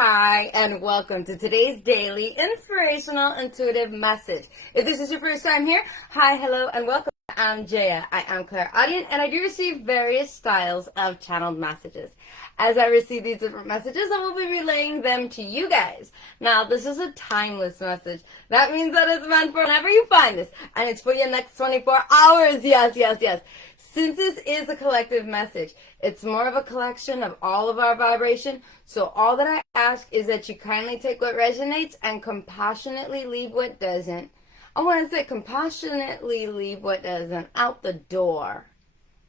Hi, and welcome to today's daily inspirational intuitive message. If this is your first time here, hi, hello, and welcome. I'm Jeya. I am clairaudient, and I do receive various styles of channeled messages. As I receive these different messages, I will be relaying them to you guys. Now, this is a timeless message. That means that it's meant for whenever you find this, and it's for your next 24 hours. Yes, yes, yes. Since this is a collective message, it's more of a collection of all of our vibration. So all that I ask is that you kindly take what resonates and compassionately leave what doesn't. I want to say compassionately leave what doesn't out the door.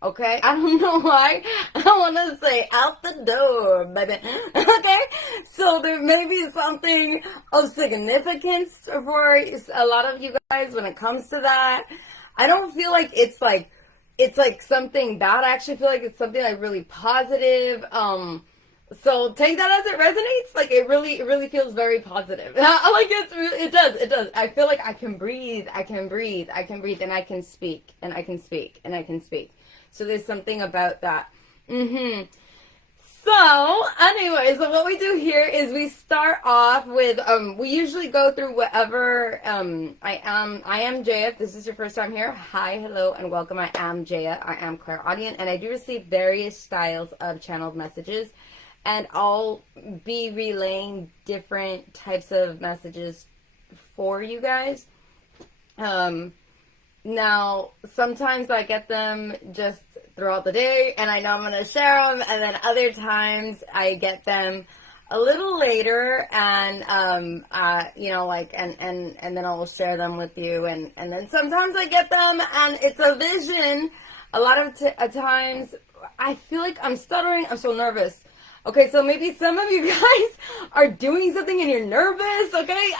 Okay? I don't know why. I want to say out the door, baby. Okay? So there may be something of significance for a lot of you guys when it comes to that. I don't feel like it's like something bad. I actually feel like it's something like really positive. So take that as it resonates. Like it really feels very positive. It does. I feel like I can breathe, and I can speak, and I can speak. So there's something about that. So, anyway, so what we do here is we start off with, we usually go through whatever, I am Jeya. If this is your first time here, hi, hello, and welcome. I am Jeya. I am clairaudient, and I do receive various styles of channeled messages, and I'll be relaying different types of messages for you guys. Now, sometimes I get them just throughout the day, and I know I'm going to share them, and then other times I get them a little later, and, and then I will share them with you, and then sometimes I get them, and it's a vision. A lot of times, I feel like I'm stuttering, I'm so nervous. Okay, so maybe some of you guys are doing something and you're nervous, okay?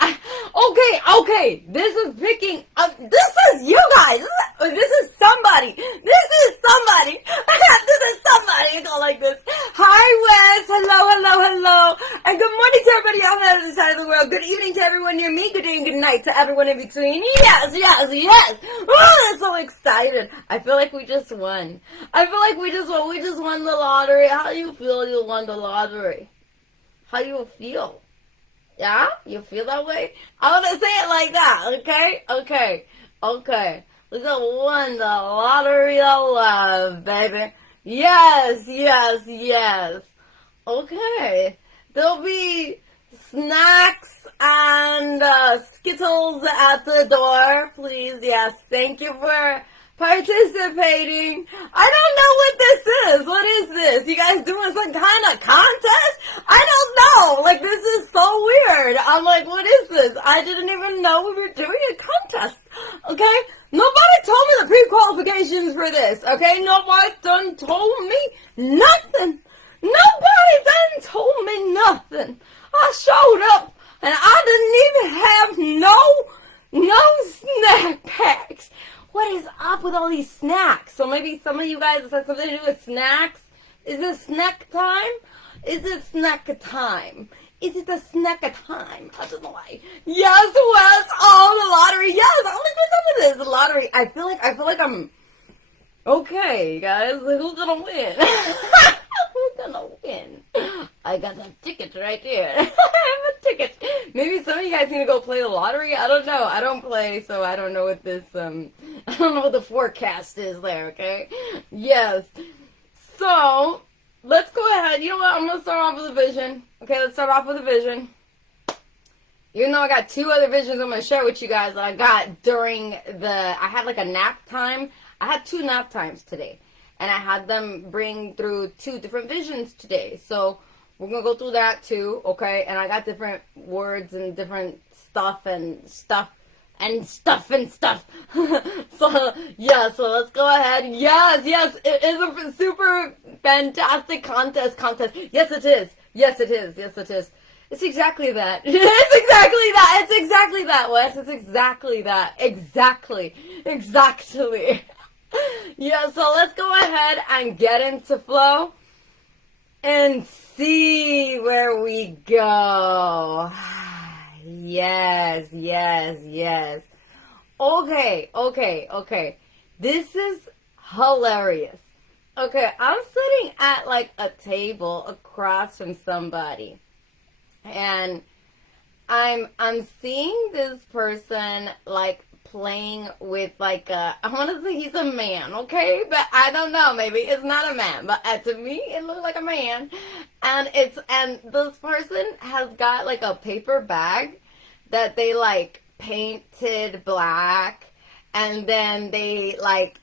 Okay, this is picking up, this is you guys, this is somebody, you go like this. Hi, Wes, hello, and good morning to everybody on the other side of the world, good evening to everyone near me, good day and good night to everyone in between, yes, oh, I'm so excited. I feel like we just won. We just won the lottery. How do you feel you won the lottery? How do you feel? Yeah? You feel that way? I want to say it like that, okay. We just won the lottery of love, baby. Yes. Okay. There'll be snacks and Skittles at the door, please. Yes, thank you for participating. I don't know what this is. What is this? You guys doing some kind of contest? I don't know. Like, this is so weird. I'm like, what is this? I didn't even know we were doing a contest. Okay? Nobody told me the pre-qualifications for this. Okay? Nobody done told me nothing. Nobody done told me nothing. I showed up and I didn't even have no snack packs. What is up with all these snacks? So maybe some of you guys has something to do with snacks. Is it snack time? Is it snack time? Is it a snack time? I don't know why. Yes, Wes. Oh, the lottery. Yes, I'll look for some of this. The lottery. I feel like I'm okay, guys. Who's gonna win? Who's gonna win? I got the tickets right here. I have a ticket. Maybe some of you guys need to go play the lottery. I don't know. I don't play, so I don't know what this, I don't know what the forecast is there, okay? Yes. So, let's go ahead. You know what? I'm going to start off with a vision. Okay, let's start off with a vision. Even though I got two other visions I'm going to share with you guys that I got during I had like a nap time. I had 2 nap times today. And I had them bring through 2 different visions today. So, we're going to go through that too, okay? And I got different words and different stuff. So, yeah, so let's go ahead. Yes, it is a super fantastic contest. Yes, it is. It's exactly that. It's exactly that, Wes. It's exactly that. Exactly. Yeah, so let's go ahead and get into flow and see where we go. Yes. Okay. This is hilarious. Okay, I'm sitting at like a table across from somebody. And I'm seeing this person like playing with like I want to say he's a man, okay, but I don't know, maybe it's not a man, but to me it looked like a man. And this person has got like a paper bag that they like painted black, and then they like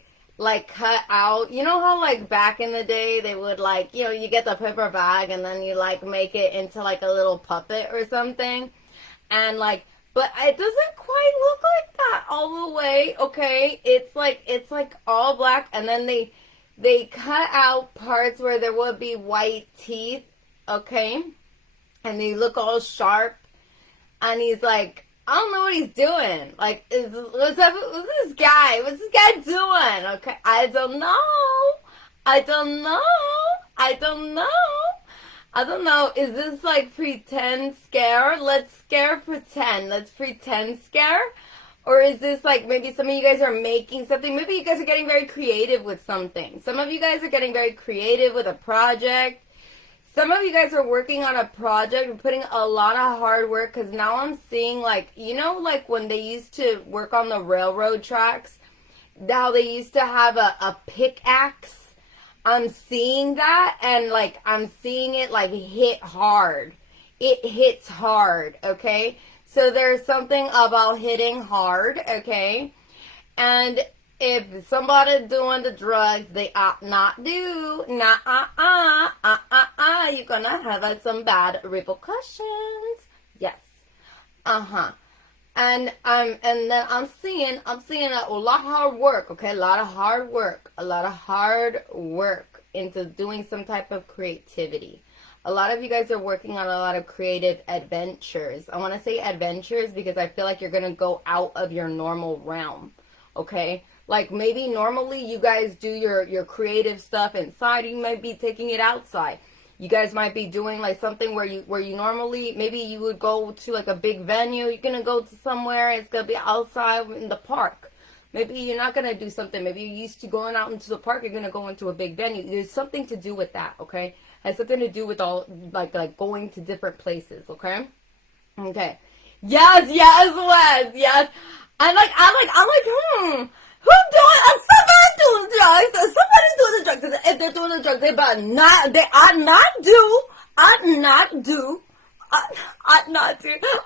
cut out, you know how like back in the day they would like, you know, you get the paper bag and then you like make it into like a little puppet or something, and like, but it doesn't quite look like that all the way, okay? It's like all black, and then they cut out parts where there would be white teeth, okay? And they look all sharp, and he's like, I don't know what he's doing. Like, what's this guy? What's this guy doing? Okay, I don't know. I don't know. I don't know. I don't know. Is this like pretend scare? Let's scare pretend. Let's pretend scare. Or is this like maybe some of you guys are making something? Maybe you guys are getting very creative with something. Some of you guys are getting very creative with a project. Some of you guys are working on a project and putting a lot of hard work, because now I'm seeing like, you know, like when they used to work on the railroad tracks, how they used to have a pickaxe. I'm seeing that, and like I'm seeing it like hit hard. It hits hard, okay? So there's something about hitting hard, okay? And if somebody doing the drugs, they ought not do, you're gonna have some bad repercussions. Yes. Uh-huh. And then I'm seeing a lot of hard work, okay? A lot of hard work into doing some type of creativity. A lot of you guys are working on a lot of creative adventures. I want to say adventures because I feel like you're going to go out of your normal realm, okay? Like maybe normally you guys do your creative stuff inside, you might be taking it outside. You guys might be doing like something where you normally, maybe you would go to like a big venue. You're going to go to somewhere, it's going to be outside in the park. Maybe you're not going to do something. Maybe you're used to going out into the park. You're going to go into a big venue. There's something to do with that, okay? Has something to do with all, like going to different places, okay? Okay. Yes, Wes, yes. I'm like, who doing? Somebody doing drugs. Somebody's doing the drugs. If they're doing the drugs, they are not do.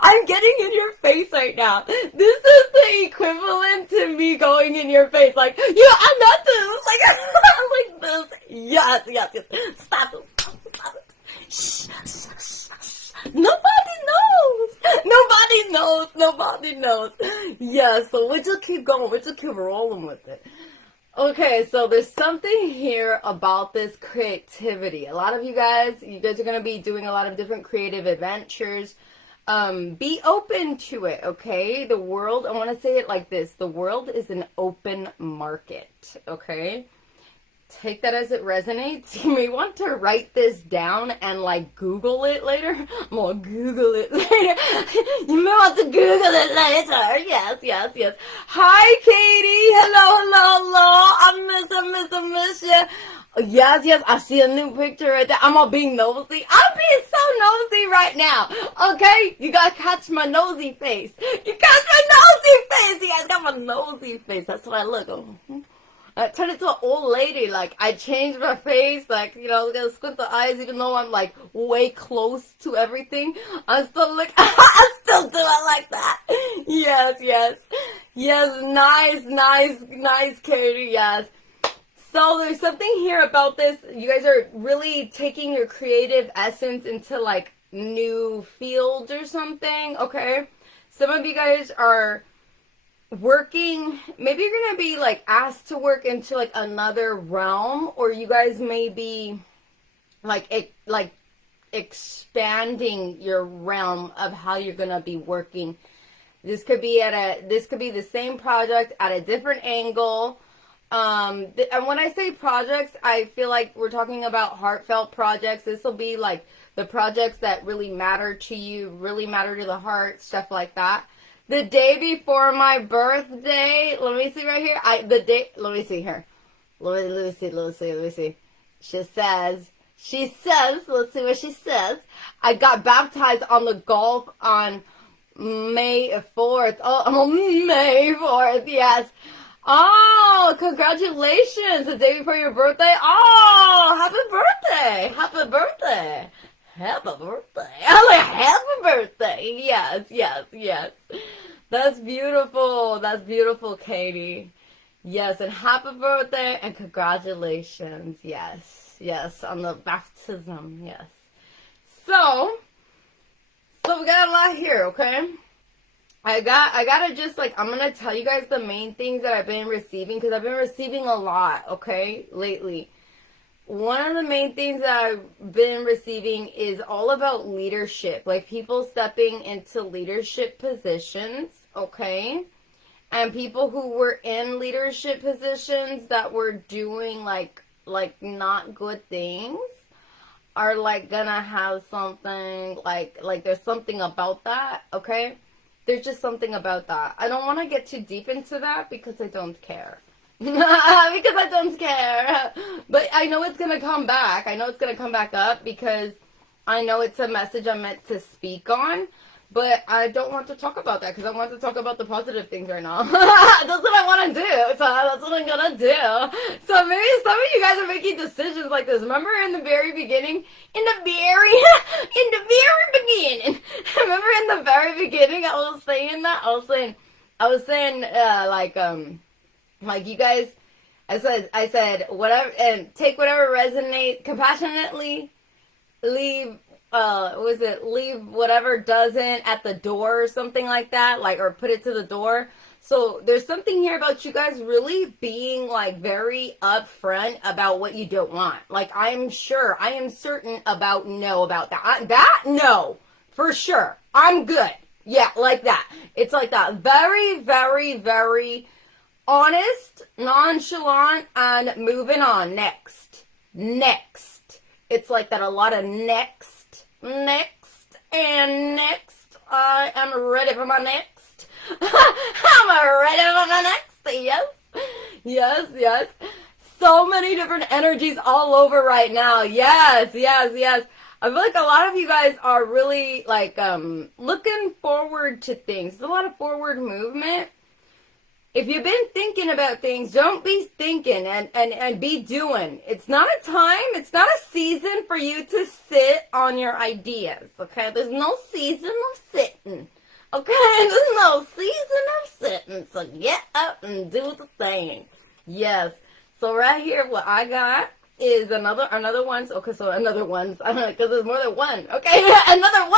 I'm getting in your face right now. This is the equivalent to me going in your face, like, yeah, I'm not do. Like, I'm like this. Yes. Stop it. Shh. Nobody knows. Yeah, so we'll just keep going. We'll just keep rolling with it. Okay, so there's something here about this creativity. A lot of you guys are going to be doing a lot of different creative adventures. Be open to it, okay? The world, I want to say it like this. The world is an open market, okay? Take that as it resonates. You may want to write this down and like Google it later. I'm gonna Google it later. You may want to Google it later. Yes. Hi, Katie. Hello. I miss you. Yes. I see a new picture right there. I'm all being nosy. I'm being so nosy right now. Okay? You gotta catch my nosy face. You guys got my nosy face. That's what I look. I turned into an old lady. Like, I changed my face. Like, you know, gonna squint the eyes, even though I'm like way close to everything. I still look. I still do it like that. Yes. Nice, Katie. Yes. So there's something here about this. You guys are really taking your creative essence into like new fields or something. Okay. Some of you guys are working, maybe you're gonna be like asked to work into like another realm, or you guys may be like expanding your realm of how you're gonna be working. This could be the same project at a different angle. And when I say projects, I feel like we're talking about heartfelt projects. This will be like the projects that really matter to you, really matter to the heart, stuff like that. The day before my birthday, let me see right here. Let me see here. Let me see. She She says, let's see what she says. I got baptized on the Gulf on May 4th. Oh, on May 4th, yes. Oh, congratulations. The day before your birthday. Oh, happy birthday. Happy birthday. Happy birthday. I'm like, happy birthday. Yes, yes, yes. That's beautiful. That's beautiful, Katie. Yes, and happy birthday and congratulations. Yes, yes, on the baptism. Yes. So we got a lot here, okay? I gotta just like, I'm gonna tell you guys the main things that I've been receiving, because I've been receiving a lot, okay, lately. One of the main things that I've been receiving is all about leadership, like people stepping into leadership positions, okay? And people who were in leadership positions that were doing like not good things are like gonna have something like there's something about that, okay? There's just something about that. I don't want to get too deep into that because I don't care. Because I don't care. But I know it's going to come back. I know it's going to come back up because I know it's a message I'm meant to speak on. But I don't want to talk about that because I want to talk about the positive things right now. That's what I want to do. So that's what I'm going to do. So maybe some of you guys are making decisions like this. Remember in the very beginning? In the very beginning. Remember in the very beginning I was saying that? I was saying like you guys, I said whatever, and take whatever resonates compassionately, leave leave whatever doesn't at the door or something like that, like, or put it to the door. So there's something here about you guys really being like very upfront about what you don't want. Like I am certain about that no, for sure. I'm good. Yeah, like that. It's like that. Very, very, very honest, nonchalant, and moving on. Next. It's like that, a lot of next. I am ready for my next. I'm ready for my next. Yes. So many different energies all over right now. Yes. I feel like a lot of you guys are really like looking forward to things. There's a lot of forward movement. If you've been thinking about things, don't be thinking and be doing. It's not a time, it's not a season for you to sit on your ideas, okay? There's no season of sitting, okay? There's no season of sitting, so get up and do the thing. Yes. So right here, what I got is another ones. Okay, so another ones. I don't know, because there's more than one. Okay, another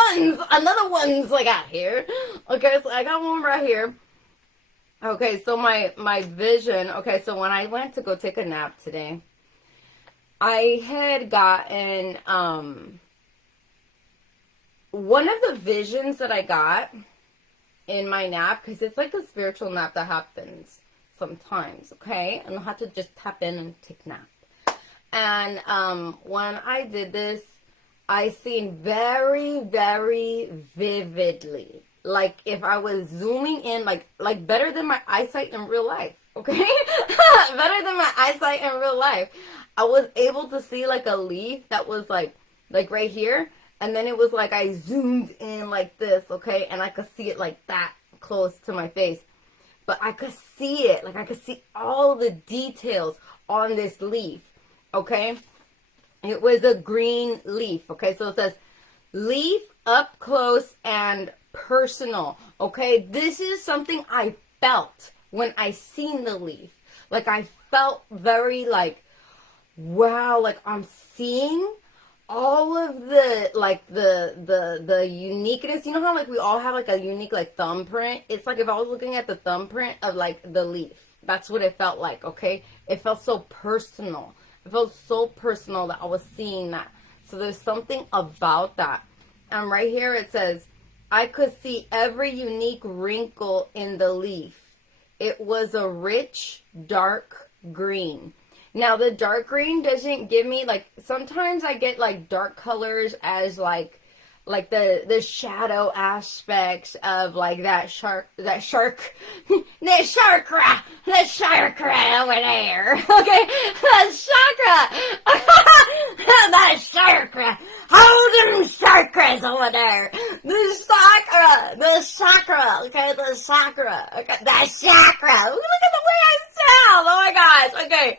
ones I got here. Okay, so I got one right here. Okay, so my vision, okay, so when I went to go take a nap today, I had gotten, one of the visions that I got in my nap, because it's like a spiritual nap that happens sometimes, okay, and I have to just tap in and take a nap. And, when I did this, I seen very, very vividly, like if I was zooming in, like better than my eyesight in real life, okay? Better than my eyesight in real life. I was able to see like a leaf that was like right here, and then it was like I zoomed in like this, okay? And I could see it like that close to my face. But I could see it, like I could see all the details on this leaf, okay? It was a green leaf, okay? So it says, leaf up close and personal, okay? This is something I felt when I seen the leaf. Like I felt very like, wow, like I'm seeing all of the like the uniqueness. You know how like we all have like a unique like thumbprint? It's like if I was looking at the thumbprint of like the leaf. That's what it felt like, okay? It felt so personal. It felt so personal that I was seeing that. So there's something about that. And right here it says, I could see every unique wrinkle in the leaf. It was a rich, dark green. Now, the dark green doesn't give me, like, sometimes I get, like, dark colors as, like, like the shadow aspects of like that chakra over there. Okay, that chakra, that chakra. Hold them chakras over there. The chakra. Okay, the chakra. Okay, that chakra. Look at the way I sound. Oh my gosh. Okay.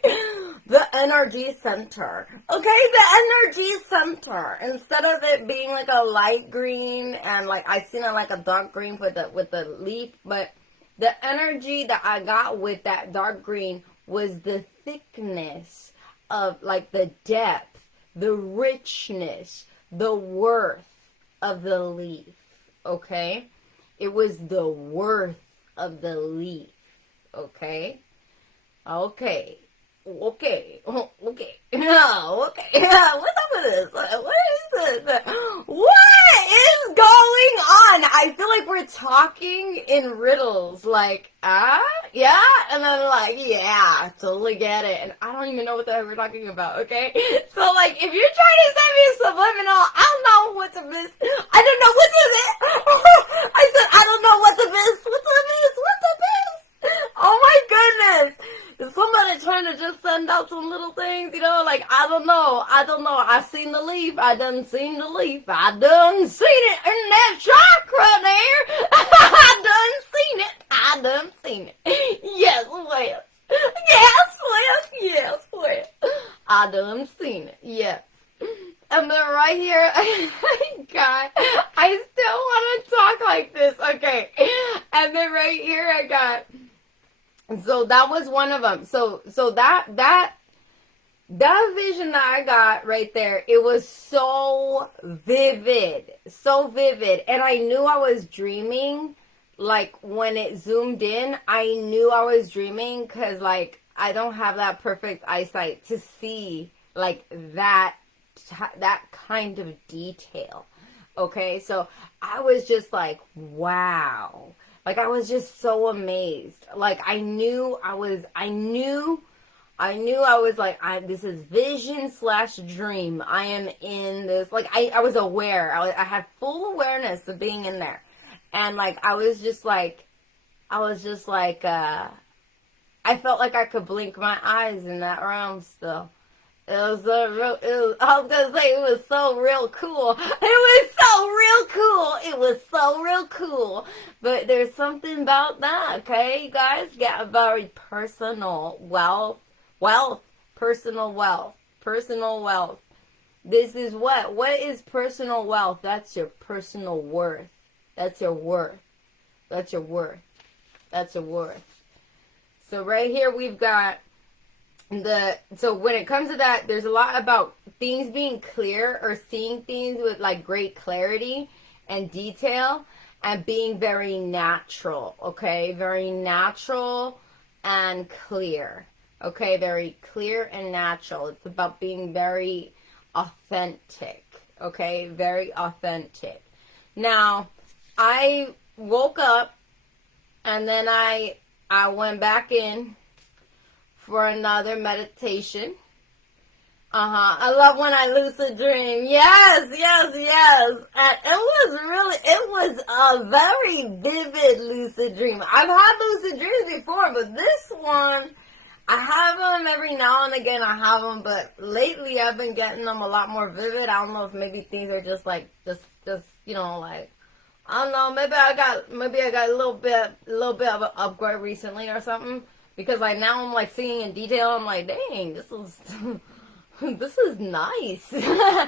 The energy center. Okay, the energy center. Instead of it being like a light green and like I seen it like a dark green with the leaf, but the energy that I got with that dark green was the thickness of like the depth, the richness, the worth of the leaf. Okay? It was the worth of the leaf. Okay? Okay. Okay. Okay. No, okay. What's up with this? What is this? What is going on? I feel like we're talking in riddles. Like, yeah? And then like, yeah, totally get it. And I don't even know what the heck we're talking about, okay? So like, if you're trying to send me a subliminal, I don't know what to miss. I don't know what to miss. I said, I don't know what to miss. What to miss? What to miss? Oh my goodness. Is somebody trying to just send out some little things, you know, like, I don't know, I seen the leaf, I done seen the leaf, I done seen it in that chakra there, I done seen it, yes, I done seen it, yes, and then right here, God, I still want to talk like this, okay, and then right here I got, so that was one of them. So that vision that I got right there, it was so vivid, and I knew I was dreaming. Like when it zoomed in, I knew I was dreaming because like I don't have that perfect eyesight to see like that kind of detail. Okay, so I was just like, wow. Like, I was just so amazed. Like, I knew I was like, this is vision / dream. I am in this, like, I was aware. I had full awareness of being in there. And, like, I felt like I could blink my eyes in that realm still. I was gonna say, it was so real cool. It was so real cool. But there's something about that, okay? You guys get very personal wealth. Personal wealth. This is what is personal wealth? That's your personal worth. That's your worth. So right here we've got so when it comes to that, there's a lot about things being clear or seeing things with like great clarity and detail and being very natural, okay? Very natural and clear, okay? Very clear and natural. It's about being very authentic, okay? Very authentic. Now, I woke up and then I went back in for another meditation. I love when I lucid dream. Yes. And it was a very vivid lucid dream. I've had lucid dreams before, but this one, I have them every now and again. I have them, but lately I've been getting them a lot more vivid. I don't know if maybe things are just like, you know, like, I don't know, maybe I got a little bit of an upgrade recently or something. Because like now I'm like seeing in detail, I'm like, dang, this is nice. I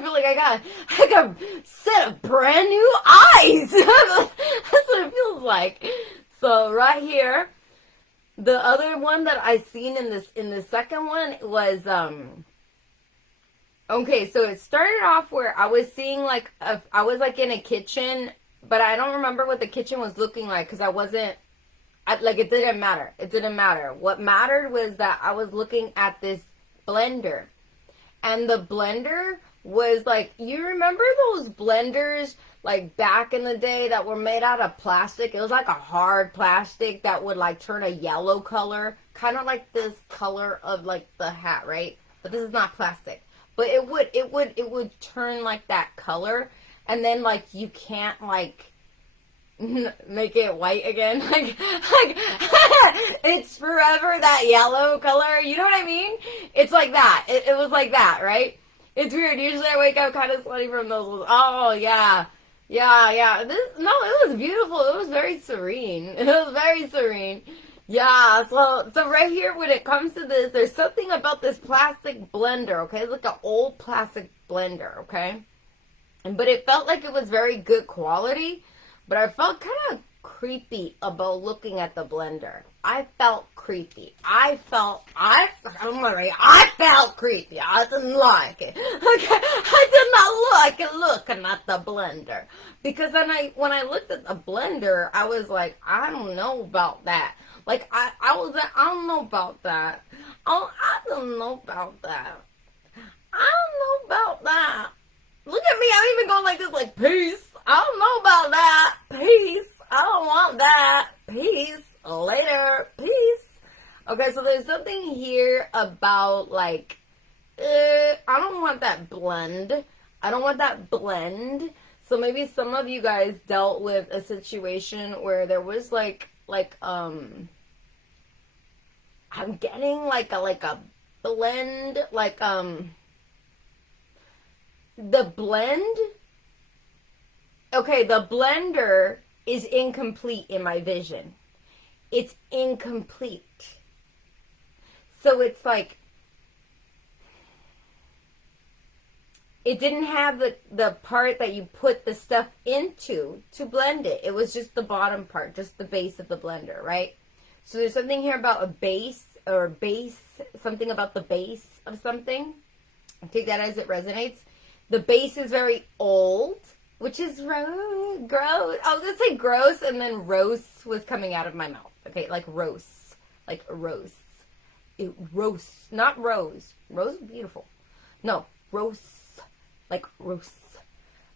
feel like I got a set of brand new eyes. That's what it feels like. So right here, the other one that I seen in the second one was okay, so it started off where I was seeing like I was like in a kitchen, but I don't remember what the kitchen was looking like because it didn't matter. It didn't matter. What mattered was that I was looking at this blender. And the blender was like, you remember those blenders like back in the day that were made out of plastic? It was like a hard plastic that would like turn a yellow color. Kind of like this color of like the hat, right? But this is not plastic. But it would turn like that color. and then like you can't like make it white again. Like it's forever that yellow color. You know what I mean? It's like that. It was like that, right? It's weird. Usually I wake up kind of sweaty from those. Oh, yeah. Yeah. No, it was beautiful. It was very serene. It was very serene. Yeah, so right here, when it comes to this, there's something about this plastic blender, okay? It's like an old plastic blender, okay? But it felt like it was very good quality, but I felt kind of creepy about looking at the blender. I felt creepy. I felt creepy. I didn't like it. Okay, I did not like it looking at the blender. Because when I looked at the blender, I was like, I don't know about that. Like, I was like, I don't know about that. Oh, I don't know about that. I don't know about that. Look at me, I'm even going like this, like, peace. I don't know about that. Peace. I don't want that. Peace. Later. Peace. Okay, so there's something here about, like, I don't want that blend. I don't want that blend. So maybe some of you guys dealt with a situation where there was, I'm getting, like a blend, the blend, okay, the blender is incomplete in my vision. It's incomplete. So it's like, it didn't have the part that you put the stuff into to blend it. It was just the bottom part, just the base of the blender, right? So there's something here about a base, something about the base of something. Take that as it resonates. The base is very old, which is gross. I was going to say gross, and then roast was coming out of my mouth. Okay, like roast. Like roast. It roasts. Not rose. Rose is beautiful. No, roast. Like roast.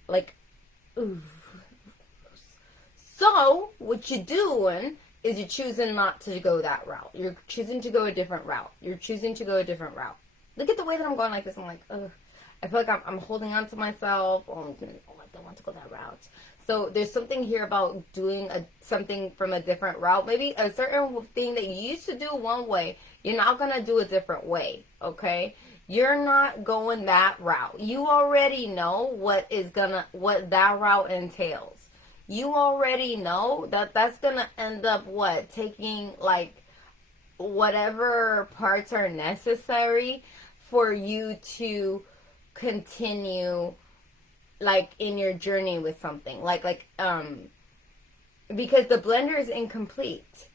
Like, ooh. So, what you're doing is you're choosing not to go that route. You're choosing to go a different route. Look at the way that I'm going like this. I'm like, ugh. I feel like I'm holding on to myself. Oh, I don't want to go that route. So there's something here about doing something from a different route. Maybe a certain thing that you used to do one way, you're not going to do a different way, okay? You're not going that route. You already know what that route entails. You already know that that's going to end up taking like whatever parts are necessary for you to continue like in your journey with something because the blender is incomplete.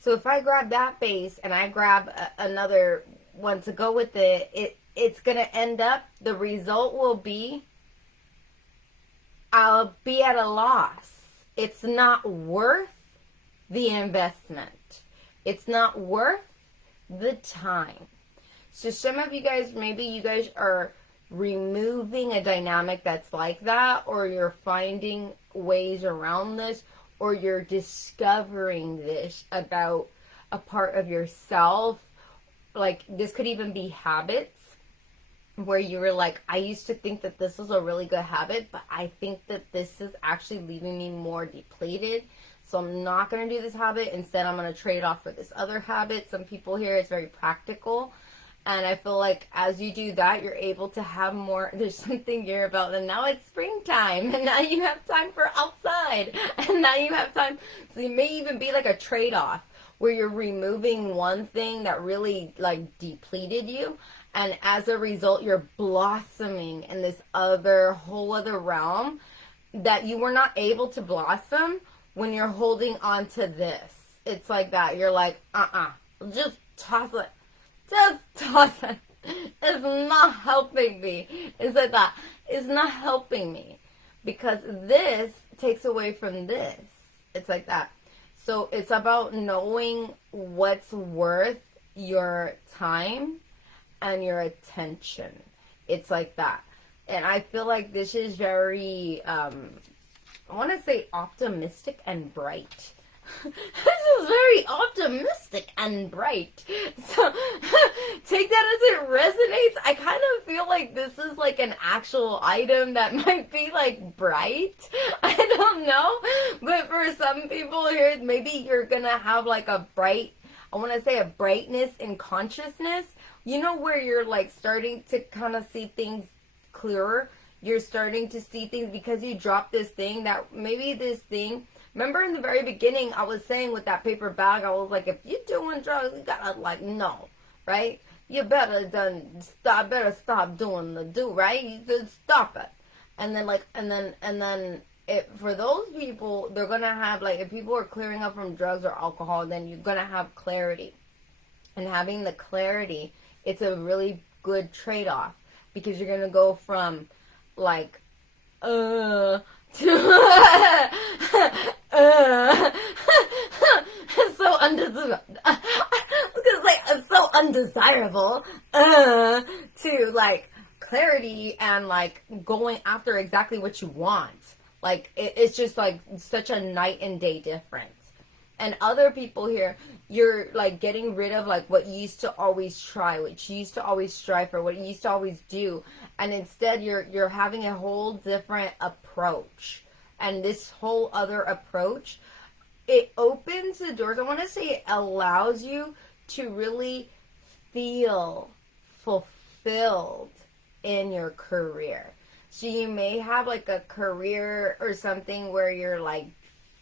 So if I grab that base and I grab another one to go with it's gonna end up, the result will be I'll be at a loss. It's not worth the investment. It's not worth the time. So some of you guys, maybe you guys are removing a dynamic that's like that, or you're finding ways around this, or you're discovering this about a part of yourself. Like, this could even be habits where you were like, I used to think that this was a really good habit, but I think that this is actually leaving me more depleted. So I'm not going to do this habit. Instead, I'm going to trade off for this other habit. Some people here, it's very practical. And I feel like as you do that, you're able to have more. There's something here about that. Now it's springtime, and now you have time for outside, and now you have time. So it may even be like a trade-off where you're removing one thing that really like depleted you, and as a result, you're blossoming in this whole other realm that you were not able to blossom when you're holding on to this. It's like that. You're like, just toss it. Just toss it. It's not helping me. It's like that. It's not helping me because this takes away from this. It's like that. So it's about knowing what's worth your time and your attention. It's like that. And I feel like this is very, I want to say optimistic and bright This is very optimistic and bright. So take that as it resonates. I kind of feel like this is like an actual item that might be like bright. I don't know. But for some people here, maybe you're gonna have like a bright, I want to say a brightness in consciousness. You know, where you're like starting to kind of see things clearer. You're starting to see things because you dropped this thing that maybe this thing. Remember in the very beginning, I was saying with that paper bag, I was like, if you're doing drugs, you gotta like, no, right? You better stop doing the do, right? You just stop it. And then like, and then it, for those people, they're gonna have like, if people are clearing up from drugs or alcohol, then you're gonna have clarity. And having the clarity, it's a really good trade-off because you're gonna go from like, to so undesirable. Because like so undesirable. To like clarity and like going after exactly what you want. Like it's just like such a night and day difference. And other people here, you're like getting rid of like what you used to always try, what you used to always strive for, what you used to always do, and instead you're having a whole different approach. And this whole other approach, it opens the doors. I want to say it allows you to really feel fulfilled in your career. So you may have like a career or something where you're like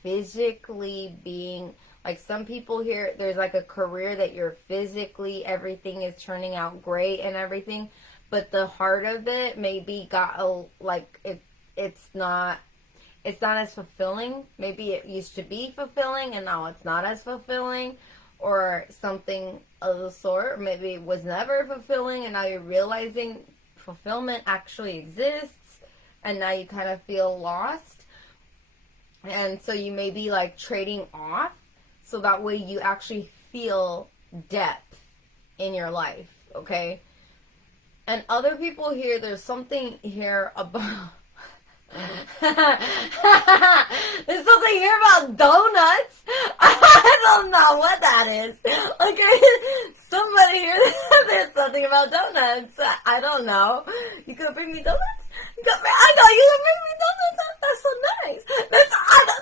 physically being, like some people here, there's like a career that you're physically, everything is turning out great and everything, but the heart of it maybe got a, like it's not as fulfilling. Maybe it used to be fulfilling and now it's not as fulfilling, or something of the sort. Maybe it was never fulfilling and now you're realizing fulfillment actually exists and now you kind of feel lost. And so you may be like trading off so that way you actually feel depth in your life, okay? And other people here, there's something here about there's something here about donuts. I don't know what that is. Okay, somebody here, there's something about donuts. I don't know. You gonna bring me donuts? I know you gonna bring me donuts. That's so nice. That's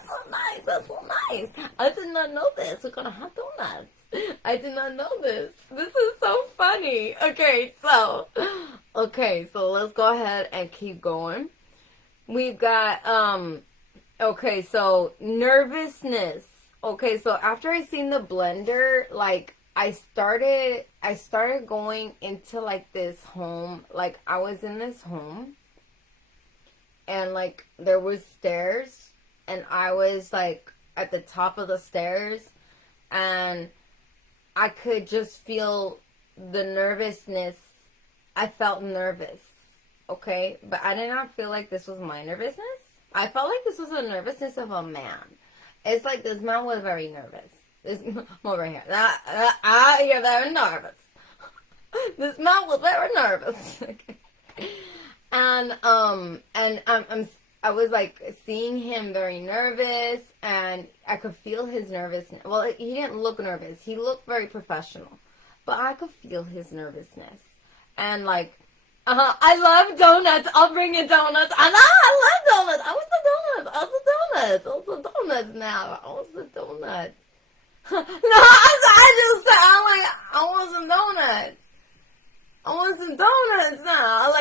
so nice. That's so nice. I did not know this. We're gonna have donuts. I did not know this. This is so funny. Okay, so let's go ahead and keep going. We've got, okay, so nervousness. Okay, so after I seen the blender, like, I started going into, like, this home. Like, I was in this home, and, like, there was stairs, and I was, like, at the top of the stairs, and I could just feel the nervousness. I felt nervous. Okay, but I did not feel like this was my nervousness. I felt like this was the nervousness of a man. It's like this man was very nervous. This over here. You're very nervous. This man was very nervous. Okay. And I was like seeing him very nervous, and I could feel his nervousness. Well, he didn't look nervous. He looked very professional, but I could feel his nervousness, and like. I love donuts. I'll bring you donuts. I love donuts. I want the donuts now. I want the donuts. No, I just said, I want some donuts. I want some donuts now. I was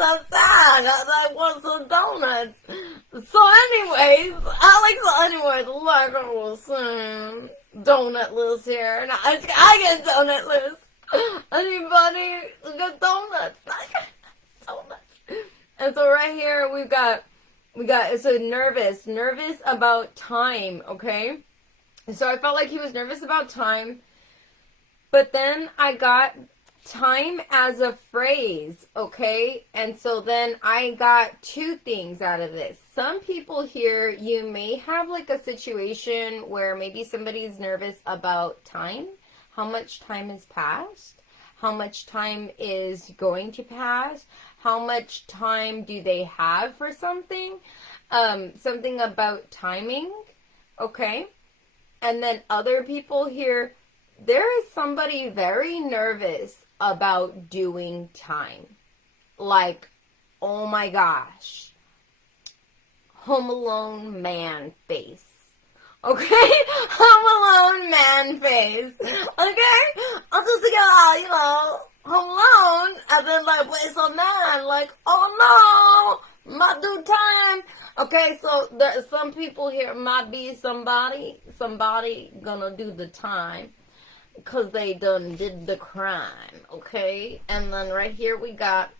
outside. I want some donuts. Like I was saying, donut list here. And I get donut list. Anybody got donuts? Donuts. And so right here we got so nervous about time, okay? So I felt like he was nervous about time, but then I got time as a phrase, okay? And so then I got two things out of this. Some people here, you may have like a situation where maybe somebody's nervous about time. How much time has passed? How much time is going to pass? How much time do they have for something? Something about timing, okay? And then other people here, there is somebody very nervous about doing time. Like, oh my gosh. Home Alone man face. Okay? Home Alone man face. Okay? I'm just gonna, Home Alone, and then like play some man, like, oh no, might do time. Okay, so there, some people here might be somebody gonna do the time, because they done did the crime, okay? And then right here we got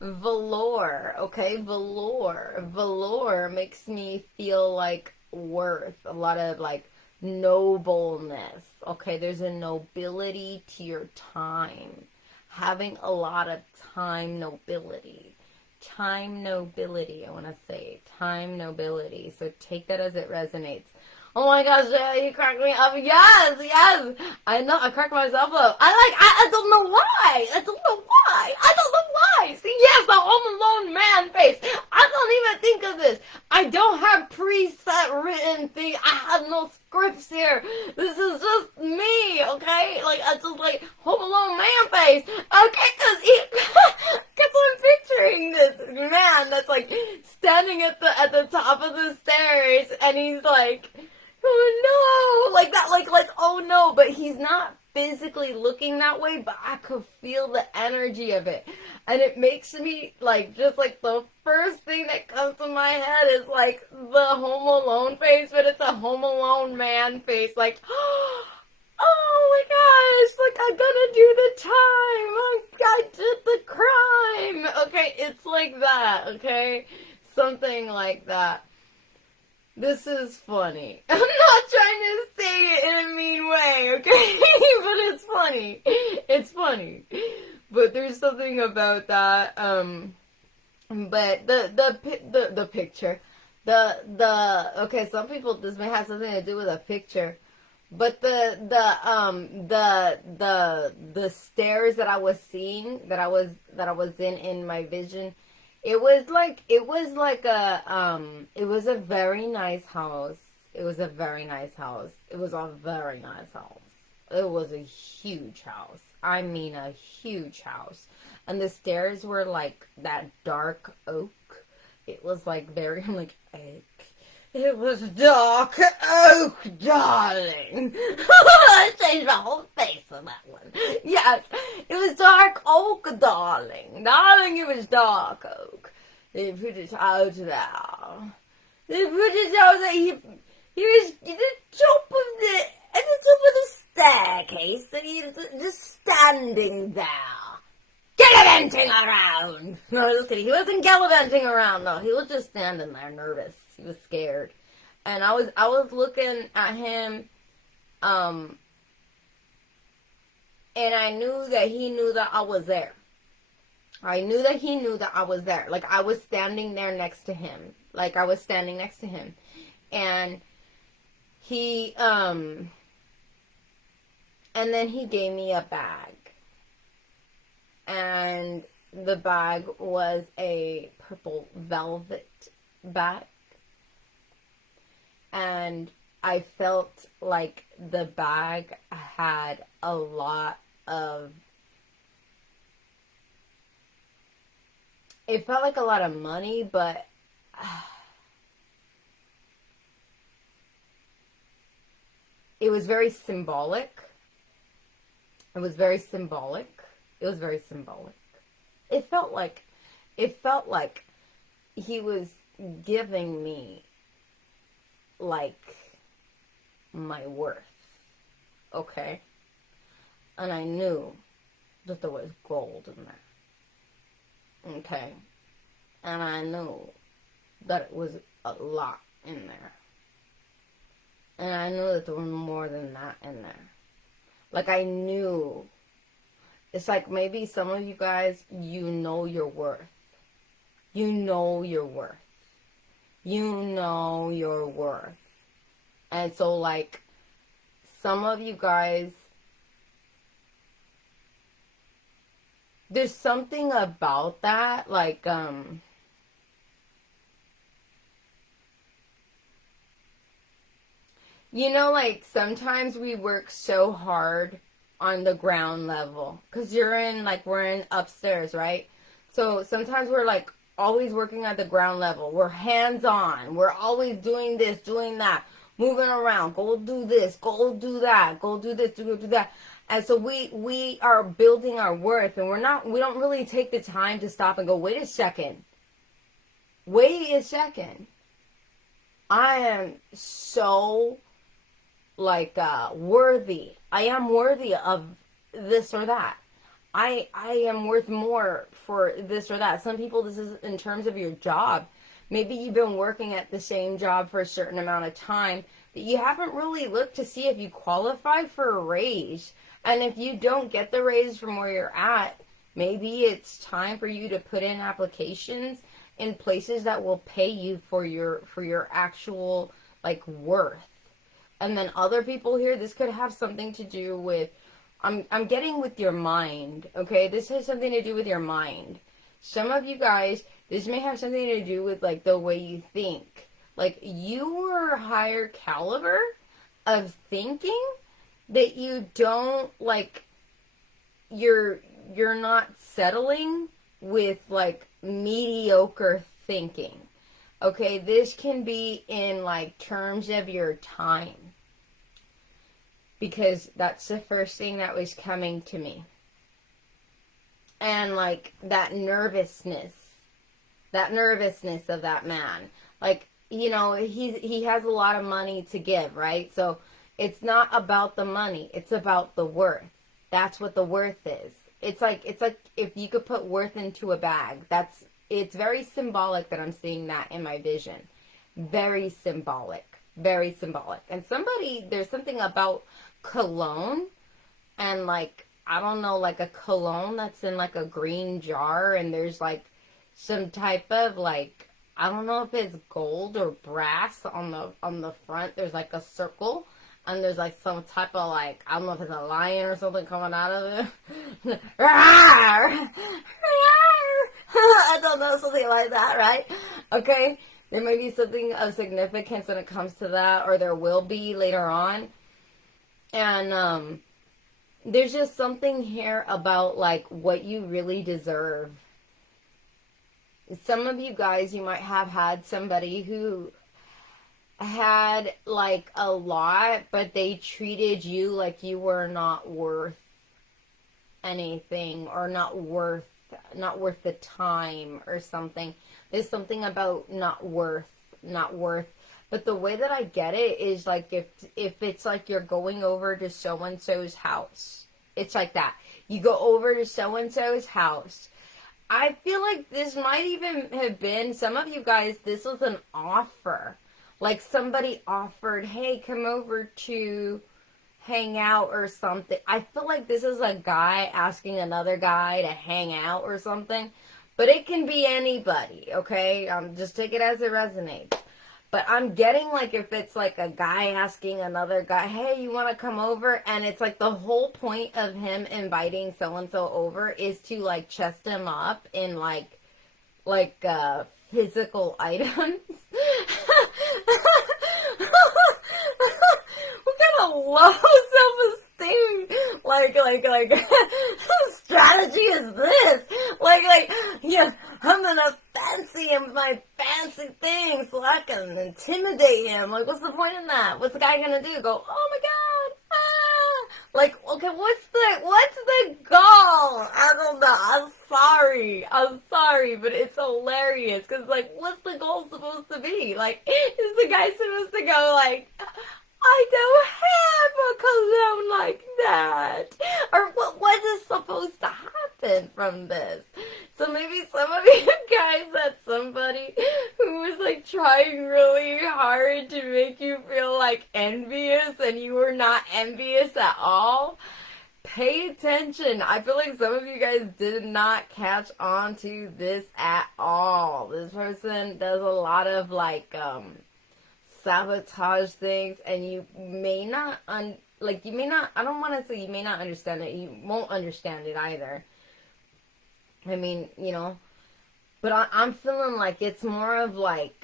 velour, okay? Velour makes me feel like worth, a lot of like nobleness, okay? There's a nobility to your time. Having a lot of time nobility. Time nobility, I want to say. Time nobility. So take that as it resonates. Oh my gosh, yeah, you cracked me up. Yes, yes. I know, I cracked myself up. I don't know why. I don't know why. See, yes, the Home Alone man face. I don't even think of this. I don't have preset written thing. I have no scripts here. This is just me, okay? Like, I just like Home Alone man face. Okay, cause I'm picturing this man that's like standing at the top of the stairs, and he's like, oh no, like that, like, oh no, but he's not physically looking that way, but I could feel the energy of it, and it makes me, like, just like the first thing that comes to my head is like the Home Alone face, but it's a Home Alone man face, like, oh my gosh, like, I'm gonna do the time, I did the crime, okay, it's like that, okay, something like that. This is funny. I'm not trying to say it in a mean way, okay? But it's funny. It's funny. But there's something about that. But the picture, okay, some people, this may have something to do with a picture, but the stairs that I was seeing, that I was in my vision. It was a very nice house. It was a very nice house. It was a very nice house. It was a huge house. I mean, a huge house. And the stairs were like that dark oak. It was like very, like, oak. It was dark oak, darling. I changed my whole face on that one. Yes, it was dark oak, darling. Darling, it was dark oak. They put it out there. They put it out there. He was at the top of the staircase, and he was just standing there, gallivanting around. No, just kidding. He wasn't gallivanting around, though. He was just standing there, nervous. He was scared. And I was looking at him, and I knew that he knew that I was there. I knew that he knew that I was there. Like, I was standing there next to him. Like, I was standing next to him. And he, and then he gave me a bag. And the bag was a purple velvet bag. And I felt like the bag had a lot of, it felt like a lot of money, but it was very symbolic. It was very symbolic. It was very symbolic. It felt like he was giving me, like, my worth. Okay? And I knew that there was gold in there. Okay? And I knew that it was a lot in there. And I knew that there was more than that in there. Like, I knew. It's like maybe some of you guys, you know your worth. You know your worth. You know your worth. And so, like, some of you guys, there's something about that, like, Like sometimes we work so hard on the ground level because we're in upstairs, right? So sometimes we're like always working at the ground level. We're hands on. We're always doing this, doing that, moving around. Go do this, go do that, go do this, go do that. And so we are building our worth, and we don't really take the time to stop and go, wait a second. Wait a second. I am so worthy. I am worthy of this or that. I am worth more for this or that. Some people, this is in terms of your job. Maybe you've been working at the same job for a certain amount of time, but you haven't really looked to see if you qualify for a raise. And if you don't get the raise from where you're at, maybe it's time for you to put in applications in places that will pay you for your actual worth. And then other people here, this could have something to do with, I'm getting with your mind, okay? This has something to do with your mind. Some of you guys, this may have something to do with the way you think. You are a higher caliber of thinking that you don't you're not settling with mediocre thinking. Okay, this can be in terms of your time, because that's the first thing that was coming to me. And that nervousness of that man. He has a lot of money to give, right? So it's not about the money, it's about the worth. That's what the worth is. It's like if you could put worth into a bag. It's very symbolic that I'm seeing that in my vision. Very symbolic. Very symbolic. And there's something about cologne and I don't know, a cologne that's in a green jar, and there's some type of I don't know if it's gold or brass on the front. There's a circle, and there's some type of I don't know if it's a lion or something coming out of it. I don't know, something like that, right? Okay, there may be something of significance when it comes to that, or there will be later on. And there's just something here about what you really deserve. Some of you guys, you might have had somebody who had a lot, but they treated you like you were not worth anything, or not worth the time or something. There's something about not worth. But the way that I get it is if it's you're going over to so-and-so's house. It's like that. You go over to so-and-so's house. I feel like this might even have been, some of you guys, this was an offer. Somebody offered, hey, come over to hang out or something. I feel like this is a guy asking another guy to hang out or something. But it can be anybody, okay? Just take it as it resonates. But I'm getting if it's a guy asking another guy, hey, you want to come over? And it's the whole point of him inviting so-and-so over is to chest him up in physical items. What kind of low self-esteem strategy is this? Yeah, I'm gonna fancy him with my fancy things so I can intimidate him. What's the point in that? What's the guy gonna do? Go, oh my god, ah! Okay, what's the goal? I don't know. I'm sorry, but it's hilarious because what's the goal supposed to be? Is the guy supposed to go I don't have a cologne like that? Or what is supposed to happen from this? So maybe some of you guys had somebody who was trying really hard to make you feel envious, and you were not envious at all. Pay attention. I feel like some of you guys did not catch on to this at all. This person does a lot of sabotage things, and you may not I don't want to say you may not understand it. You won't understand it either. I mean, But I'm feeling like it's more of like,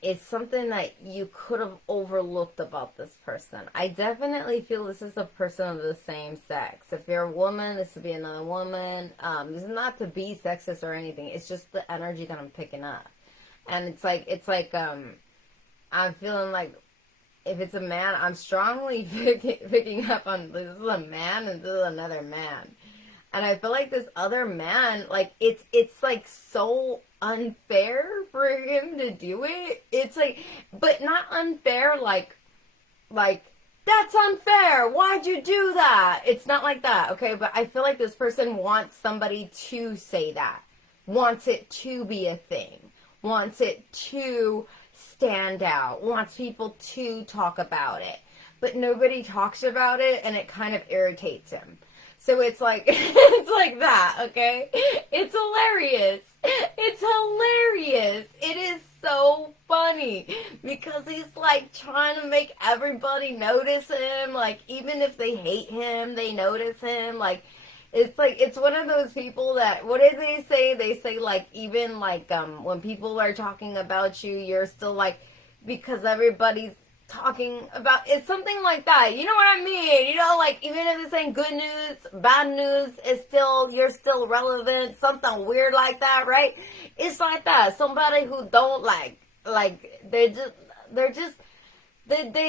it's something that you could have overlooked about this person. I definitely feel this is a person of the same sex. If you're a woman, this would be another woman. This is not to be sexist or anything. It's just the energy that I'm picking up. And it's like, I'm feeling like if it's a man, I'm strongly picking up on this is a man and this is another man. And I feel like this other man, like, it's like so unfair for him to do it. It's like, but not unfair, like, that's unfair. Why'd you do that? It's not like that, okay? But I feel like this person wants somebody to say that. Wants it to be a thing. Wants it to stand out. Wants people to talk about it. But nobody talks about it, and it kind of irritates him. So it's like, it's like that, okay? It's hilarious. It's hilarious. It is so funny because he's like trying to make everybody notice him. Like, even if they hate him, they notice him. Like, it's one of those people that, what did they say? They say, like, even like, when people are talking about you, you're still like, because everybody's talking about, it's something like that, you know what I mean, you know, like, even if this ain't good news, bad news, it's still, you're still relevant, something weird like that, right? It's like that. Somebody who don't like they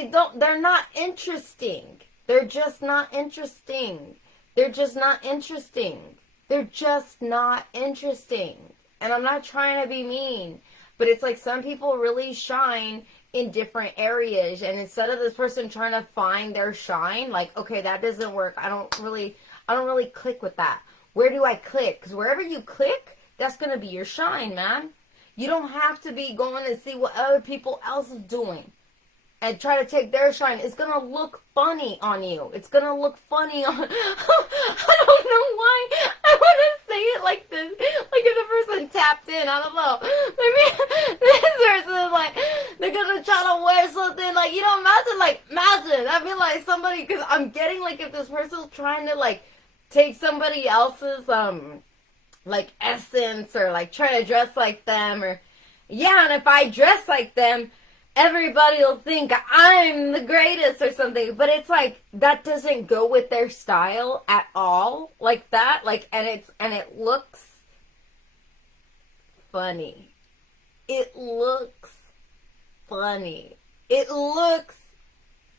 don't, they're not interesting, they're just not interesting, they're just not interesting, they're just not interesting. And I'm not trying to be mean, but it's like some people really shine in different areas, and instead of this person trying to find their shine, like, okay, that doesn't work, I don't really click with that. Where do I click? Because wherever you click, that's gonna be your shine, man. You don't have to be going to see what other people else is doing and try to take their shine. It's gonna look funny on you. It's gonna look funny on I don't know why I want to say it like this, like if the person tapped in, I don't know, maybe this person is like, they're gonna try to wear something, like, you know, imagine, I feel like somebody, because I'm getting, like, if this person's trying to, like, take somebody else's, like, essence, or, like, try to dress like them, or, yeah, and if I dress like them, everybody will think I'm the greatest or something. But it's like, that doesn't go with their style at all, like that, like, and it looks funny. It looks funny. It looks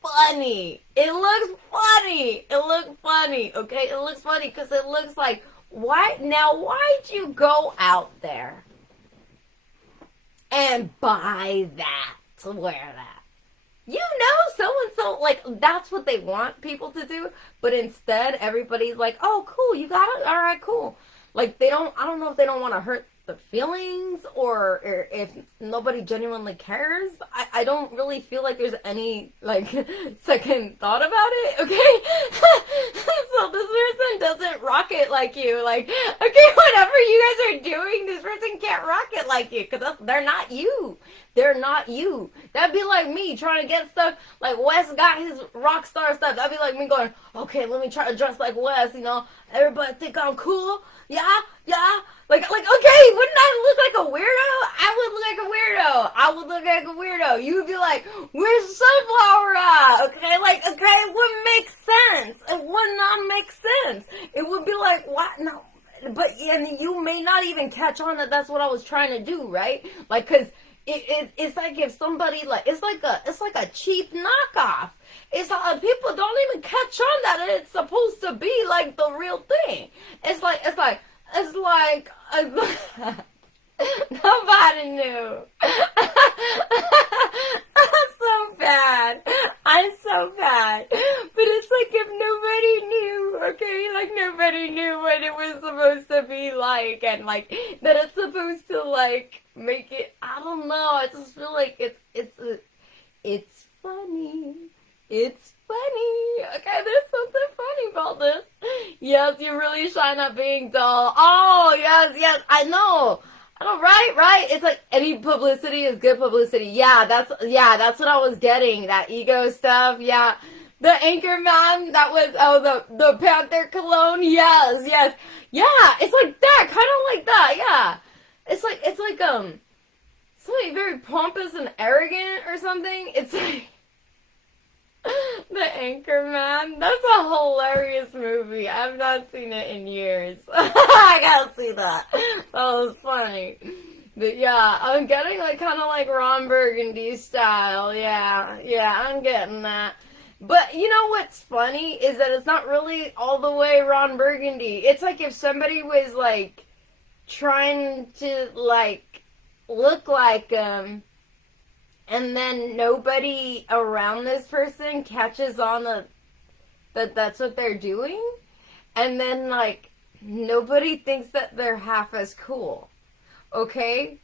funny. It looks funny. It looks funny, okay? It looks funny because it looks like, why'd you go out there and buy that, to wear that? You know, so-and-so, like, that's what they want people to do, but instead, everybody's like, oh, cool, you got it? All right, cool. Like, I don't know if they don't want to hurt the feelings, or if nobody genuinely cares. I don't really feel like there's any, like, second thought about it, okay? So this person doesn't rock it like you. Like, okay, whatever you guys are doing, this person can't rock it like you, because they're not you. They're not you. That'd be like me trying to get stuff, like Wes got his rock star stuff. That'd be like me going, okay, let me try to dress like Wes, you know? Everybody think I'm cool? Yeah? Like, okay, wouldn't I look like a weirdo? I would look like a weirdo. You would be like, where's Sunflower at? Okay, like, okay, it wouldn't make sense. It would not make sense. It would be like, what? No. But, and you may not even catch on that that's what I was trying to do, right? Like, cause it's like if somebody, like, it's like a cheap knockoff. It's like people don't even catch on that it's supposed to be like the real thing. It's like nobody knew. I'm so bad. But it's like if nobody knew, okay? Like, nobody knew what it was supposed to be like, and like that it's supposed to, like, make it, I don't know. I just feel like it's funny. It's funny. Okay, there's something funny about this. Yes, you really shine at being dull. Oh, yes, I know, right? It's like any publicity is good publicity. Yeah, that's what I was getting. That ego stuff. Yeah, the anchor man. That was the Panther cologne. Yes. Yeah, it's like that, kind of like that. Yeah. it's like somebody very pompous and arrogant or something. It's like The Anchor Man. That's a hilarious movie. I've not seen it in years. I gotta see that. That was funny. But yeah, I'm getting like kind of like Ron Burgundy style. Yeah, I'm getting that. But you know what's funny is that it's not really all the way Ron Burgundy. It's like if somebody was like trying to like look like him, and then nobody around this person catches on that that's what they're doing, and then like nobody thinks that they're half as cool. Okay?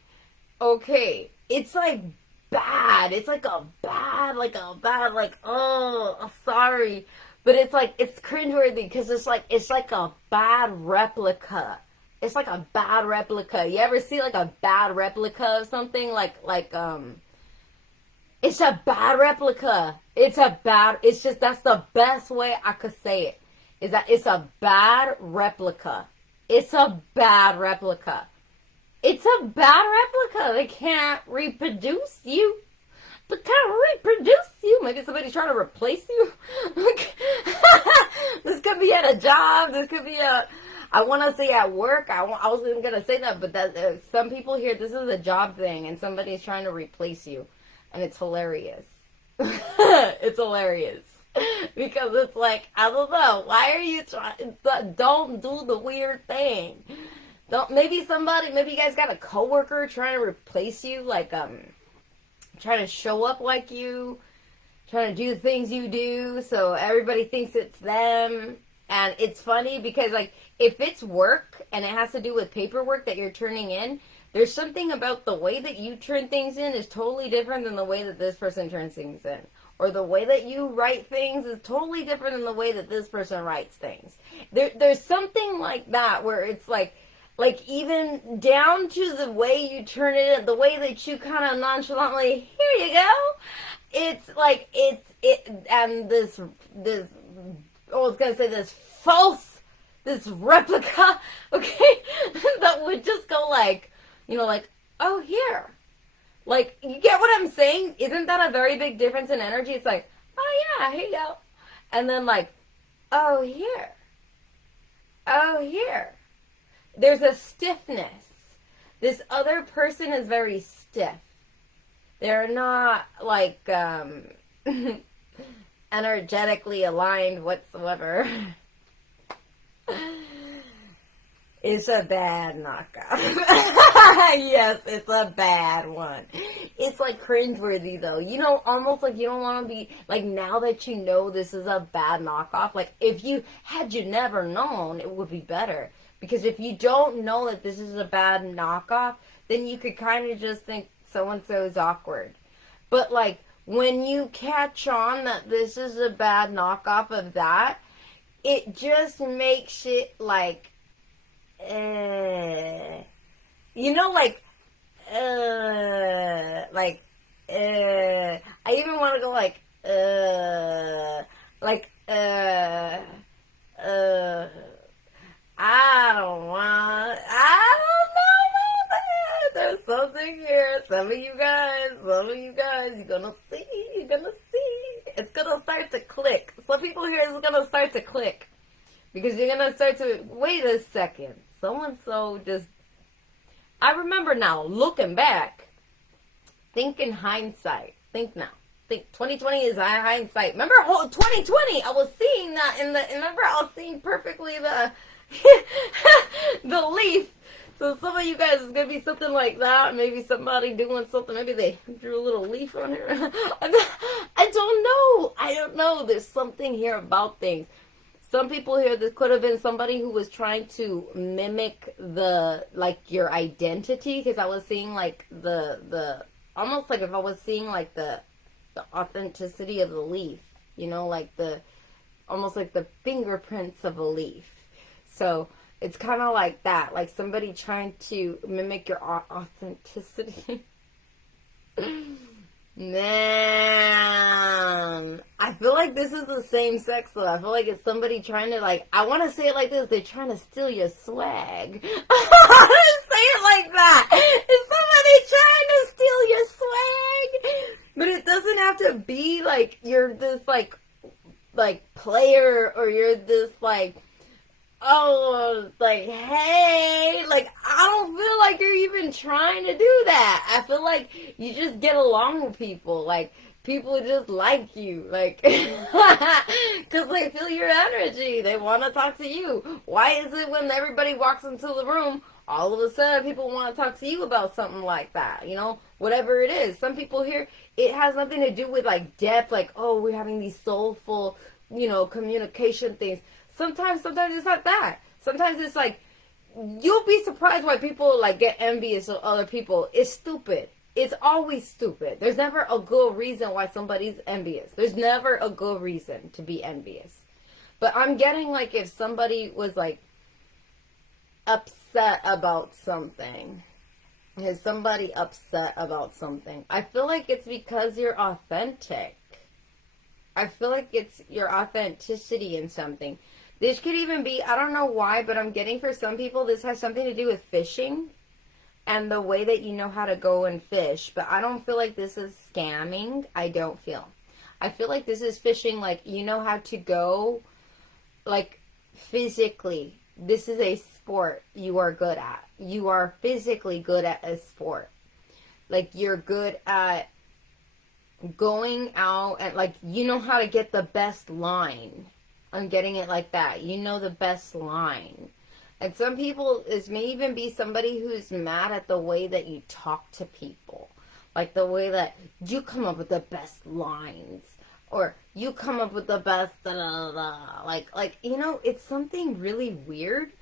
It's like bad. It's like a bad, like, oh, sorry. But it's like, it's cringeworthy because it's like a bad replica. It's like a bad replica. You ever see like a bad replica of something? It's a bad replica. It's just, that's the best way I could say it. Is that it's a bad replica. It's a bad replica. It's a bad replica. They can't reproduce you. They can't reproduce you. Maybe somebody's trying to replace you. This could be at a job. This could be I want to say at work. I wasn't going to say that, but that some people here, this is a job thing, and somebody's trying to replace you. And it's hilarious. It's hilarious. Because it's like, I don't know. Why are you trying? Don't do the weird thing. Maybe you guys got a coworker trying to replace you, like, trying to show up like you, trying to do the things you do, so everybody thinks it's them. And it's funny because, like, if it's work and it has to do with paperwork that you're turning in, there's something about the way that you turn things in is totally different than the way that this person turns things in. Or the way that you write things is totally different than the way that this person writes things. There's something like that where it's like even down to the way you turn it in, the way that you kind of nonchalantly, here you go. It's like, and this, I was going to say this replica, okay, that would just go like, like, oh, here. Like, you get what I'm saying? Isn't that a very big difference in energy? It's like, oh yeah, here you go. And then like, oh, here. Oh, here. There's a stiffness. This other person is very stiff. They're not like energetically aligned whatsoever. It's a bad knockoff. Yes, it's a bad one. It's like cringeworthy though. Almost like you don't want to be like, now that you know this is a bad knockoff, like if you never known, it would be better. Because if you don't know that this is a bad knockoff, then you could kind of just think so-and-so is awkward. But, like, when you catch on that this is a bad knockoff of that, it just makes it, like, I even want to go, I don't know that. There's something here. Some of you guys, you're gonna see. It's gonna start to click. Some people here is gonna start to click. Because you're gonna start to, wait a second. So-and-so just, I remember now, looking back, think in hindsight. Think now. Think 2020 is hindsight. Remember 2020, I was seeing that remember I was seeing perfectly the the leaf. So some of you guys is gonna be something like that. Maybe somebody doing something. Maybe they drew a little leaf on here. I don't know. There's something here about things. Some people here, this could have been somebody who was trying to mimic your identity. Because I was seeing like the almost like if I was seeing like the authenticity of the leaf. Like almost like the fingerprints of a leaf. So it's kind of like that, like somebody trying to mimic your authenticity. Man, I feel like this is the same sex though. I feel like it's somebody trying to I want to say it like this. They're trying to steal your swag. I want to say it like that. Is somebody trying to steal your swag? But it doesn't have to be like you're this like player, or you're this like, oh, like, hey, like, I don't feel like you're even trying to do that. I feel like you just get along with people. Like, people just like you. Like, because they feel your energy. They want to talk to you. Why is it when everybody walks into the room, all of a sudden people want to talk to you about something like that? You know, whatever it is. Some people here, it has nothing to do with, like, depth. Like, oh, we're having these soulful, you know, communication things. Sometimes it's not that. Sometimes it's like, you'll be surprised why people like get envious of other people. It's stupid. It's always stupid. There's never a good reason why somebody's envious. There's never a good reason to be envious. But I'm getting like, if somebody was like upset about something, is somebody upset about something, I feel like it's because you're authentic. I feel like it's your authenticity in something. This could even be, I don't know why, but I'm getting for some people, this has something to do with fishing and the way that you know how to go and fish. But I don't feel like this is scamming. I don't feel. I feel like this is fishing, like, you know how to go, like, physically. This is a sport you are good at. You are physically good at a sport. Like, you're good at going out and, like, you know how to get the best line. I'm getting it like that. You know the best line. And some people, this may even be somebody who's mad at the way that you talk to people. Like the way that you come up with the best lines. Or you come up with the best da da da. Like, you know, it's something really weird.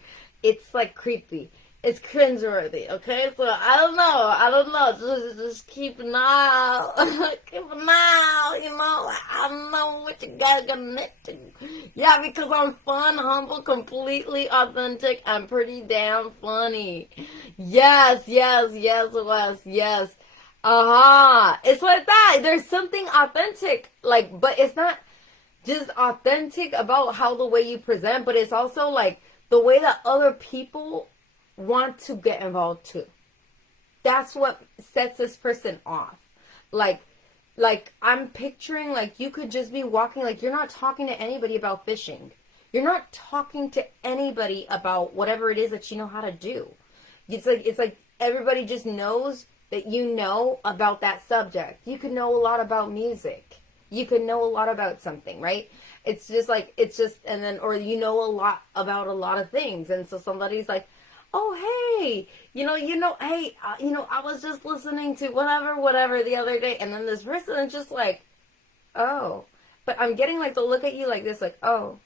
It's like creepy. It's cringeworthy, okay? So I don't know. Just keep an eye out. Keep an eye out, you know. I don't know what you guys gonna admit to. Yeah, because I'm fun, humble, completely authentic. I'm pretty damn funny. Yes, Wes, yes. It's like that. There's something authentic, like, but it's not just authentic about how the way you present, but it's also like the way that other people want to get involved too. That's what sets this person off. Like I'm picturing, like, you could just be walking, like, you're not talking to anybody about fishing. You're not talking to anybody about whatever it is that you know how to do. It's like everybody just knows that you know about that subject. You could know a lot about music. You could know a lot about something, right? It's just, and then, or you know a lot about a lot of things. And so somebody's like, oh, hey, hey, I was just listening to whatever the other day. And then this person is just like, oh, but I'm getting like the look at you like this, like, oh,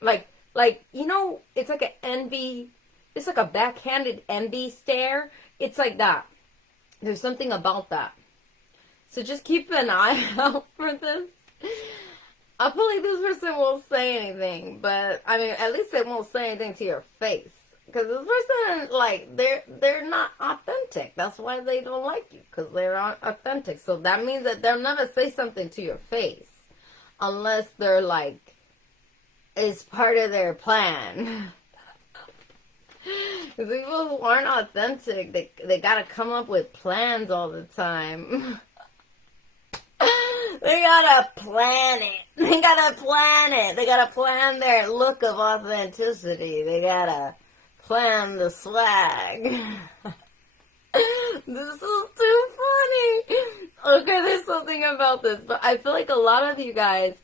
like, it's like an envy. It's like a backhanded envy stare. It's like that. There's something about that. So just keep an eye out for this. I feel like this person won't say anything, but I mean, at least they won't say anything to your face. Because this person, like, they're not authentic. That's why they don't like you, because they're not authentic. So that means that they'll never say something to your face unless they're like, it's part of their plan. Because people who aren't authentic, they gotta come up with plans all the time. They gotta plan it. They gotta plan their look of authenticity. They gotta plan the swag. This is too funny. Okay, there's something about this, but I feel like a lot of you guys,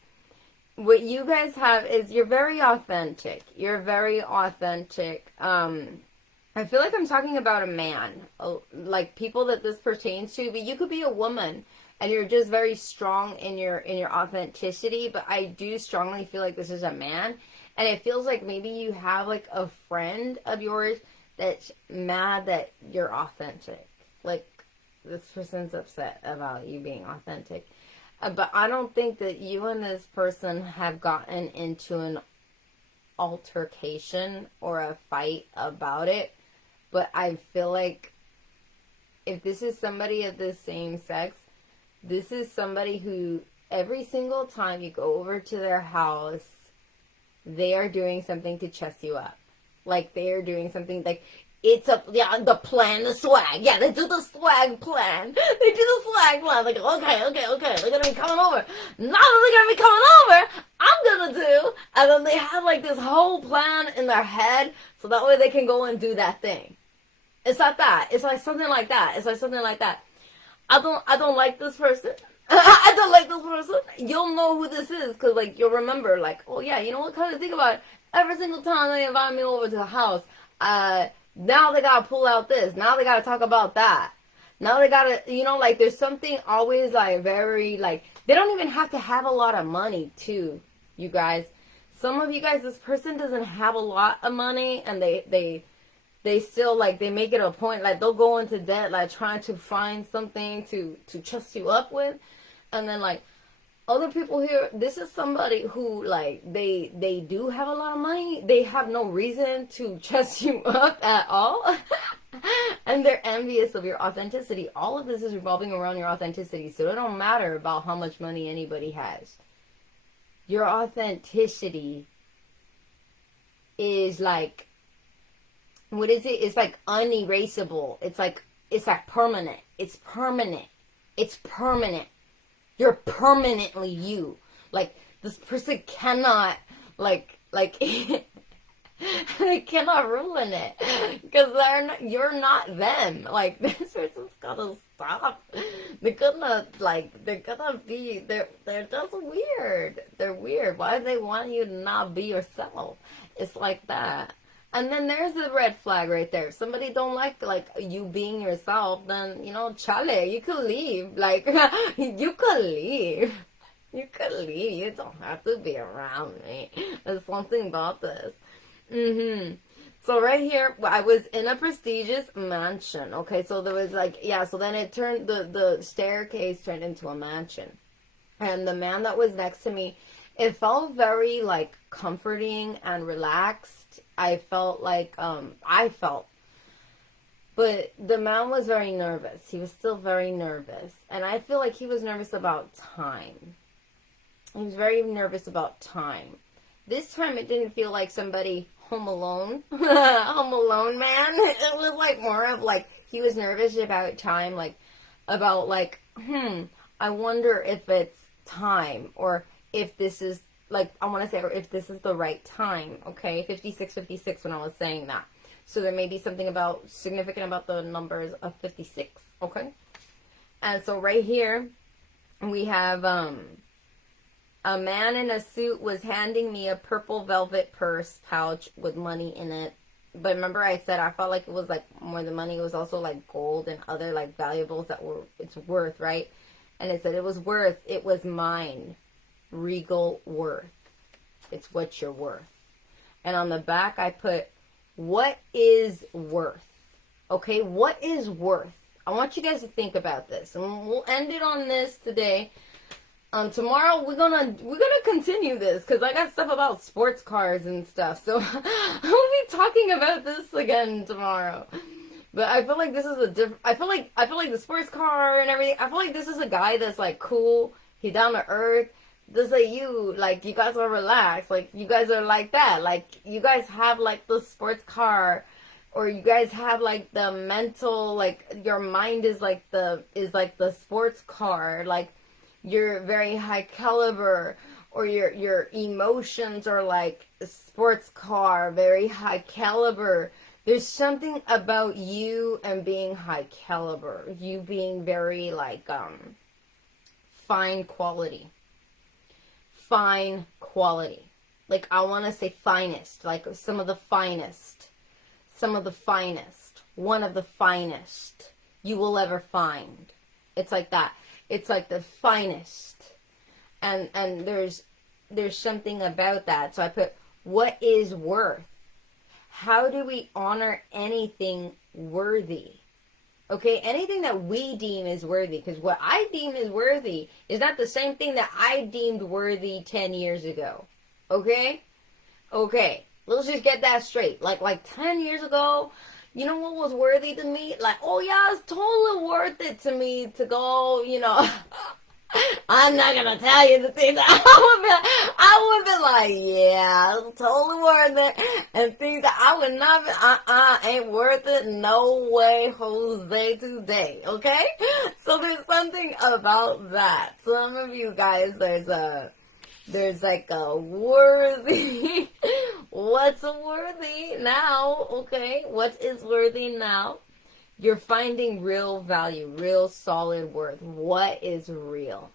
what you guys have is you're very authentic. You're very authentic. I feel like I'm talking about a man, like people that this pertains to, but you could be a woman. And you're just very strong in your authenticity, but I do strongly feel like this is a man. And it feels like maybe you have like a friend of yours that's mad that you're authentic. Like, this person's upset about you being authentic. But I don't think that you and this person have gotten into an altercation or a fight about it. But I feel like if this is somebody of the same sex, this is somebody who every single time you go over to their house, they are doing something to chess you up. Like, they are doing something, like, It's the plan, the swag. Yeah, they do the swag plan. They do the swag plan. Like, okay, they're gonna be coming over. Now that they're gonna be coming over, I'm gonna do. And then they have like this whole plan in their head, so that way they can go and do that thing. It's like that. It's like something like that. It's like something like that. I don't like this person. I don't like this person. You'll know who this is, because like you'll remember, like, oh yeah, you know what? Kind of think about it. Every single time they invite me over to the house, now they gotta pull out this. Now they gotta talk about that. Now they gotta, like there's something always like very like, they don't even have to have a lot of money too, you guys. Some of you guys, this person doesn't have a lot of money, and they still like, they make it a point, like they'll go into debt, like trying to find something to trust you up with. And then like other people here, this is somebody who like, they do have a lot of money. They have no reason to trust you up at all. And they're envious of your authenticity. All of this is revolving around your authenticity. So it don't matter about how much money anybody has. Your authenticity is like, what is it? It's like unerasable. It's like permanent. It's permanent. It's permanent. You're permanently you. Like, this person cannot, they cannot ruin it. Because you're not them. Like, this person's gotta stop. They're gonna be, they're just weird. They're weird. Why do they want you to not be yourself? It's like that. And then there's the red flag right there. If somebody don't like you being yourself, then, chale, you could leave. Like, you could leave. You could leave. You don't have to be around me. There's something about this. So right here, I was in a prestigious mansion. Okay, so there was like, yeah, so then it turned, the staircase turned into a mansion. And the man that was next to me, it felt very like comforting and relaxed. I felt, but the man was very nervous. He was still very nervous. And I feel like he was nervous about time. He was very nervous about time. This time it didn't feel like somebody home alone. Home alone man. It was like more of like, he was nervous about time. Like, about like, I wonder if it's time, or if this is, like, I want to say, or if this is the right time, okay? 56 when I was saying that. So there may be something significant about the numbers of 56, okay? And so right here, we have, a man in a suit was handing me a purple velvet purse pouch with money in it. But remember I said I felt like it was, like, more than money. It was also, like, gold and other, like, valuables that it's worth, right? And it said it was worth, it was mine. Regal worth. It's what you're worth. And on the back I put, what is worth? Okay, what is worth? I want you guys to think about this, and we'll end it on this today. Tomorrow we're gonna continue this, because I got stuff about sports cars and stuff, so I'll be talking about this again tomorrow. But I feel like this is a different, I feel like the sports car and everything, I feel like this is a guy that's like cool, he down to earth. Just like you guys are relaxed, like you guys are like that, like you guys have like the sports car, or you guys have like the mental, like your mind is like the sports car, like you're very high caliber, or your emotions are like a sports car, very high caliber. There's something about you and being high caliber, you being very like fine quality. Fine quality. Like, I want to say finest. Like, some of the finest. One of the finest you will ever find. It's like that. It's like the finest. And there's something about that. So I put, what is worth? How do we honor anything worthy? Okay, anything that we deem is worthy, because what I deem is worthy is not the same thing that I deemed worthy 10 years ago. Okay? Okay, let's just get that straight. Like 10 years ago, you know what was worthy to me? Like, oh yeah, it's totally worth it to me to go, I'm not gonna tell you the things that I would be like, yeah, it's totally worth it. And things that I would not be, ain't worth it. No way, Jose, today. Okay? So there's something about that. Some of you guys, there's like a worthy, what's worthy now? Okay? What is worthy now? You're finding real value, real solid worth. What is real?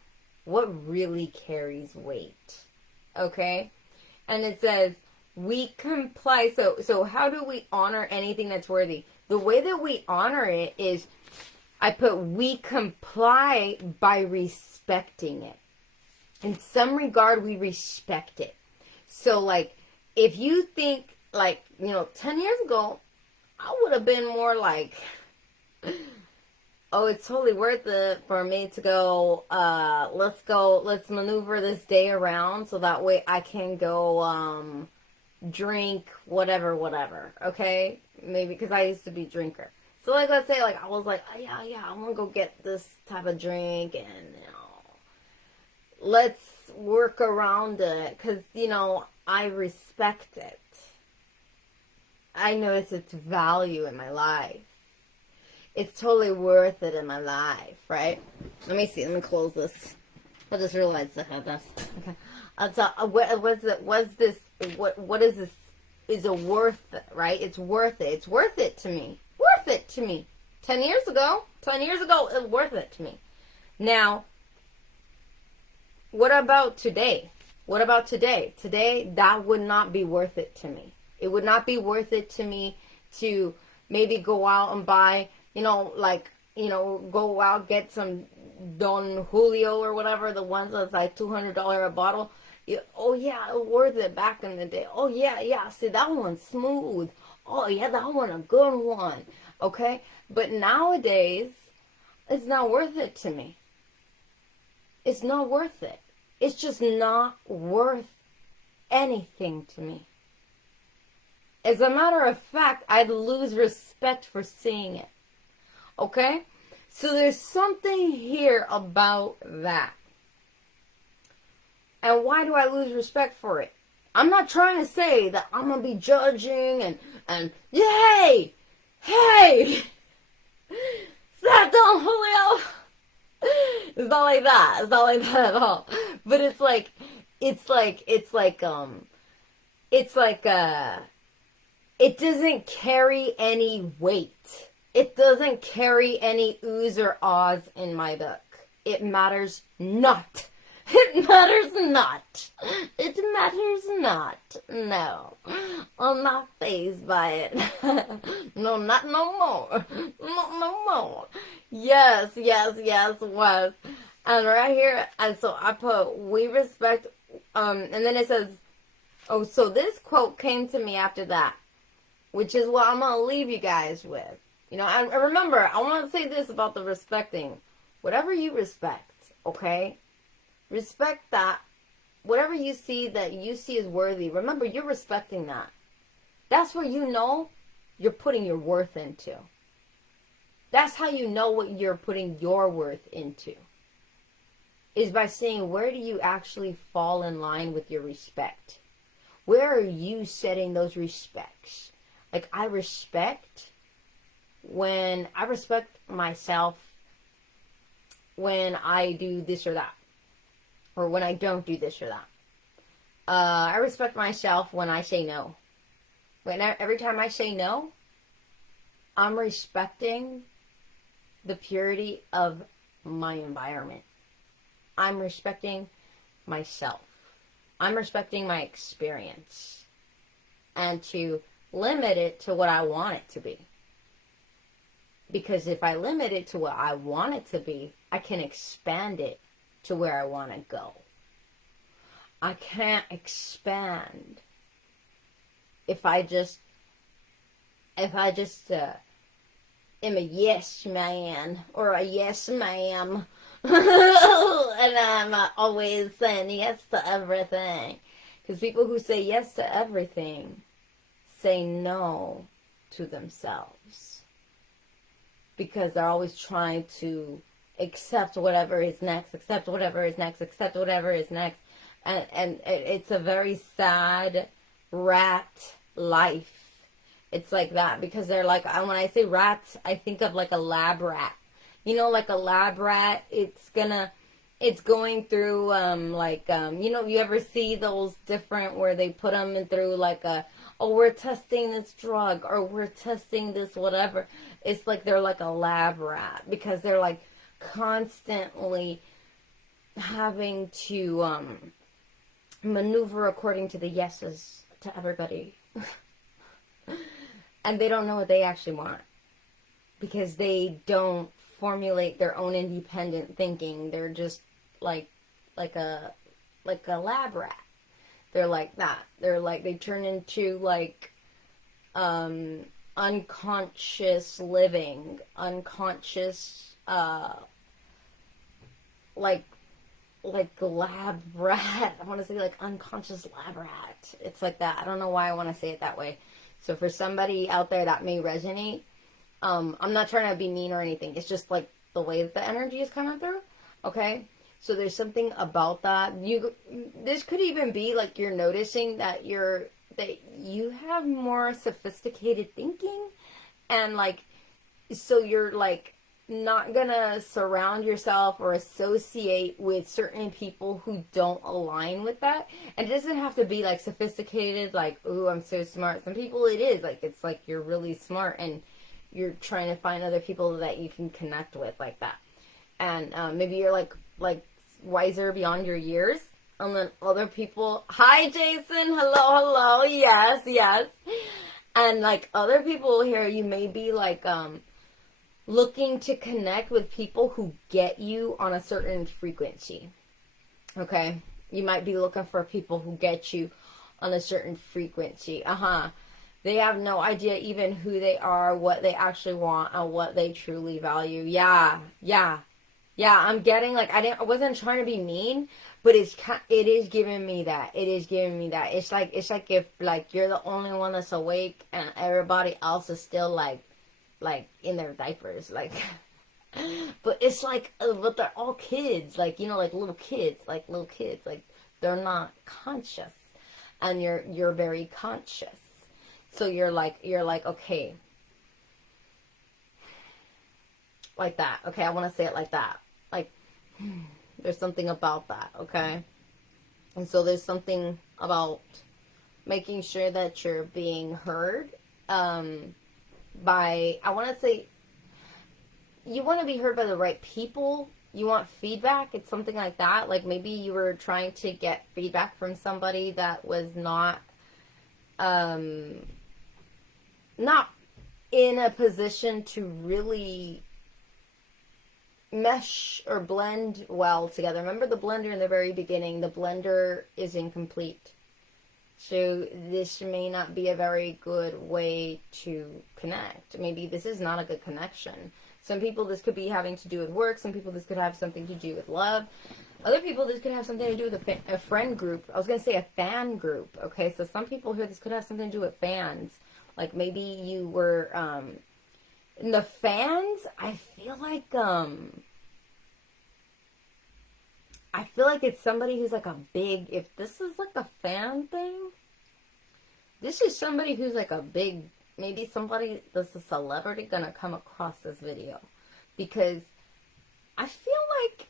What really carries weight? Okay? And it says, we comply. So how do we honor anything that's worthy? The way that we honor it is, I put, we comply by respecting it. In some regard, we respect it. So, like, if you think, like, 10 years ago, I would have been more like, oh, it's totally worth it for me to go, let's maneuver this day around so that way I can go, drink whatever, okay? Maybe, because I used to be a drinker. So, like, let's say, like, I was like, oh, yeah, I want to go get this type of drink, and, let's work around it, because, I respect it. I notice its value in my life. It's totally worth it in my life, right? Let me see. Let me close this. I just realized I had this. Okay. So, what is this? Is it worth it, right? It's worth it. It's worth it to me. Worth it to me. 10 years ago, it was worth it to me. Now, what about today? What about today? Today, that would not be worth it to me. It would not be worth it to me to maybe go out and buy, go out, get some Don Julio or whatever, the ones that's like $200 a bottle. Oh, yeah, it was worth it back in the day. Oh, yeah, see, that one's smooth. Oh, yeah, that one a good one. Okay? But nowadays, it's not worth it to me. It's not worth it. It's just not worth anything to me. As a matter of fact, I'd lose respect for seeing it. Okay? So there's something here about that. And why do I lose respect for it? I'm not trying to say that I'm going to be judging and hey, that Don Julio. It's not like that. It's not like that at all. But it doesn't carry any weight. It doesn't carry any oohs or ahs in my book. It matters not. It matters not. It matters not. No. I'm not fazed by it. No, not no more. Not no more. Yes, was. And right here, and so I put, we respect, and then it says, oh, so this quote came to me after that, which is what I'm going to leave you guys with. I remember, I want to say this about the respecting. Whatever you respect, okay? Respect that. Whatever you see that you see is worthy, remember, you're respecting that. That's where you know you're putting your worth into. That's how you know what you're putting your worth into. Is by seeing, where do you actually fall in line with your respect? Where are you setting those respects? Like, I respect myself when I do this or that. Or when I don't do this or that. I respect myself when I say no. Every time I say no, I'm respecting the purity of my environment. I'm respecting myself. I'm respecting my experience. And to limit it to what I want it to be. Because if I limit it to what I want it to be, I can expand it to where I want to go. I can't expand if I just am a yes man or a yes ma'am. And I'm always saying yes to everything. Because people who say yes to everything say no to themselves. Because they're always trying to accept whatever is next, accept whatever is next, accept whatever is next. And it's a very sad rat life. It's like that because they're like, when I say rats, I think of like a lab rat. You know, like a lab rat, it's going through, you ever see those different where they put them in through like oh, we're testing this drug or we're testing this whatever. It's like they're like a lab rat because they're like constantly having to maneuver according to the yeses to everybody. And they don't know what they actually want because they don't formulate their own independent thinking. They're just like a lab rat. They're like that. They're like, they turn into like unconscious living, unconscious like lab rat. I want to say like unconscious lab rat. It's like that. I don't know why I want to say it that way. So for somebody out there that may resonate, I'm not trying to be mean or anything. It's just like the way that the energy is coming through. Okay. So there's something about that. This could even be like you're noticing that you have more sophisticated thinking, and like, so you're like not gonna surround yourself or associate with certain people who don't align with that. And it doesn't have to be like sophisticated, like, ooh, I'm so smart. Some people it is like, it's like you're really smart and you're trying to find other people that you can connect with like that. And maybe you're like wiser beyond your years. And then other people, hi Jason, hello, yes. And like other people here, you may be like looking to connect with people who get you on a certain frequency. Okay? You might be looking for people who get you on a certain frequency. They have no idea even who they are, what they actually want, and what they truly value. Yeah. I'm getting like, I wasn't trying to be mean, but it is giving me that. It's like if like you're the only one that's awake and everybody else is still like in their diapers, like, but it's like, but they're all kids, like, you know, like little kids, like they're not conscious, and you're very conscious. So you're like, okay, like that. Okay. I want to say it like that. Like, there's something about that. Okay. And so there's something about making sure that you're being heard, by, I want to say, you want to be heard by the right people. You want feedback. It's something like that. Like maybe you were trying to get feedback from somebody that was not in a position to really mesh or blend well together. Remember the blender in the very beginning? The blender is incomplete. So this may not be a very good way to connect. Maybe this is not a good connection. Some people, this could be having to do with work. Some people, this could have something to do with love. Other people, this could have something to do with a friend group. I was going to say a fan group. Okay, so some people here, this could have something to do with fans. Like maybe you were, in the fans, I feel like it's somebody who's like a big, if this is like a fan thing, this is somebody who's like a big, maybe somebody that's a celebrity gonna come across this video, because I feel like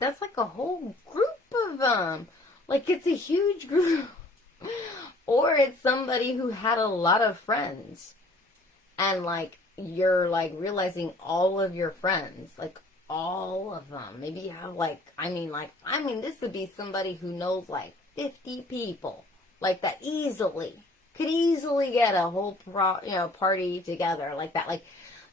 that's like a whole group of them. Like it's a huge group. Or it's somebody who had a lot of friends, and like you're like realizing all of your friends, like all of them. Maybe you have like, I mean, this would be somebody who knows like 50 people, like that could easily get a whole party together like that.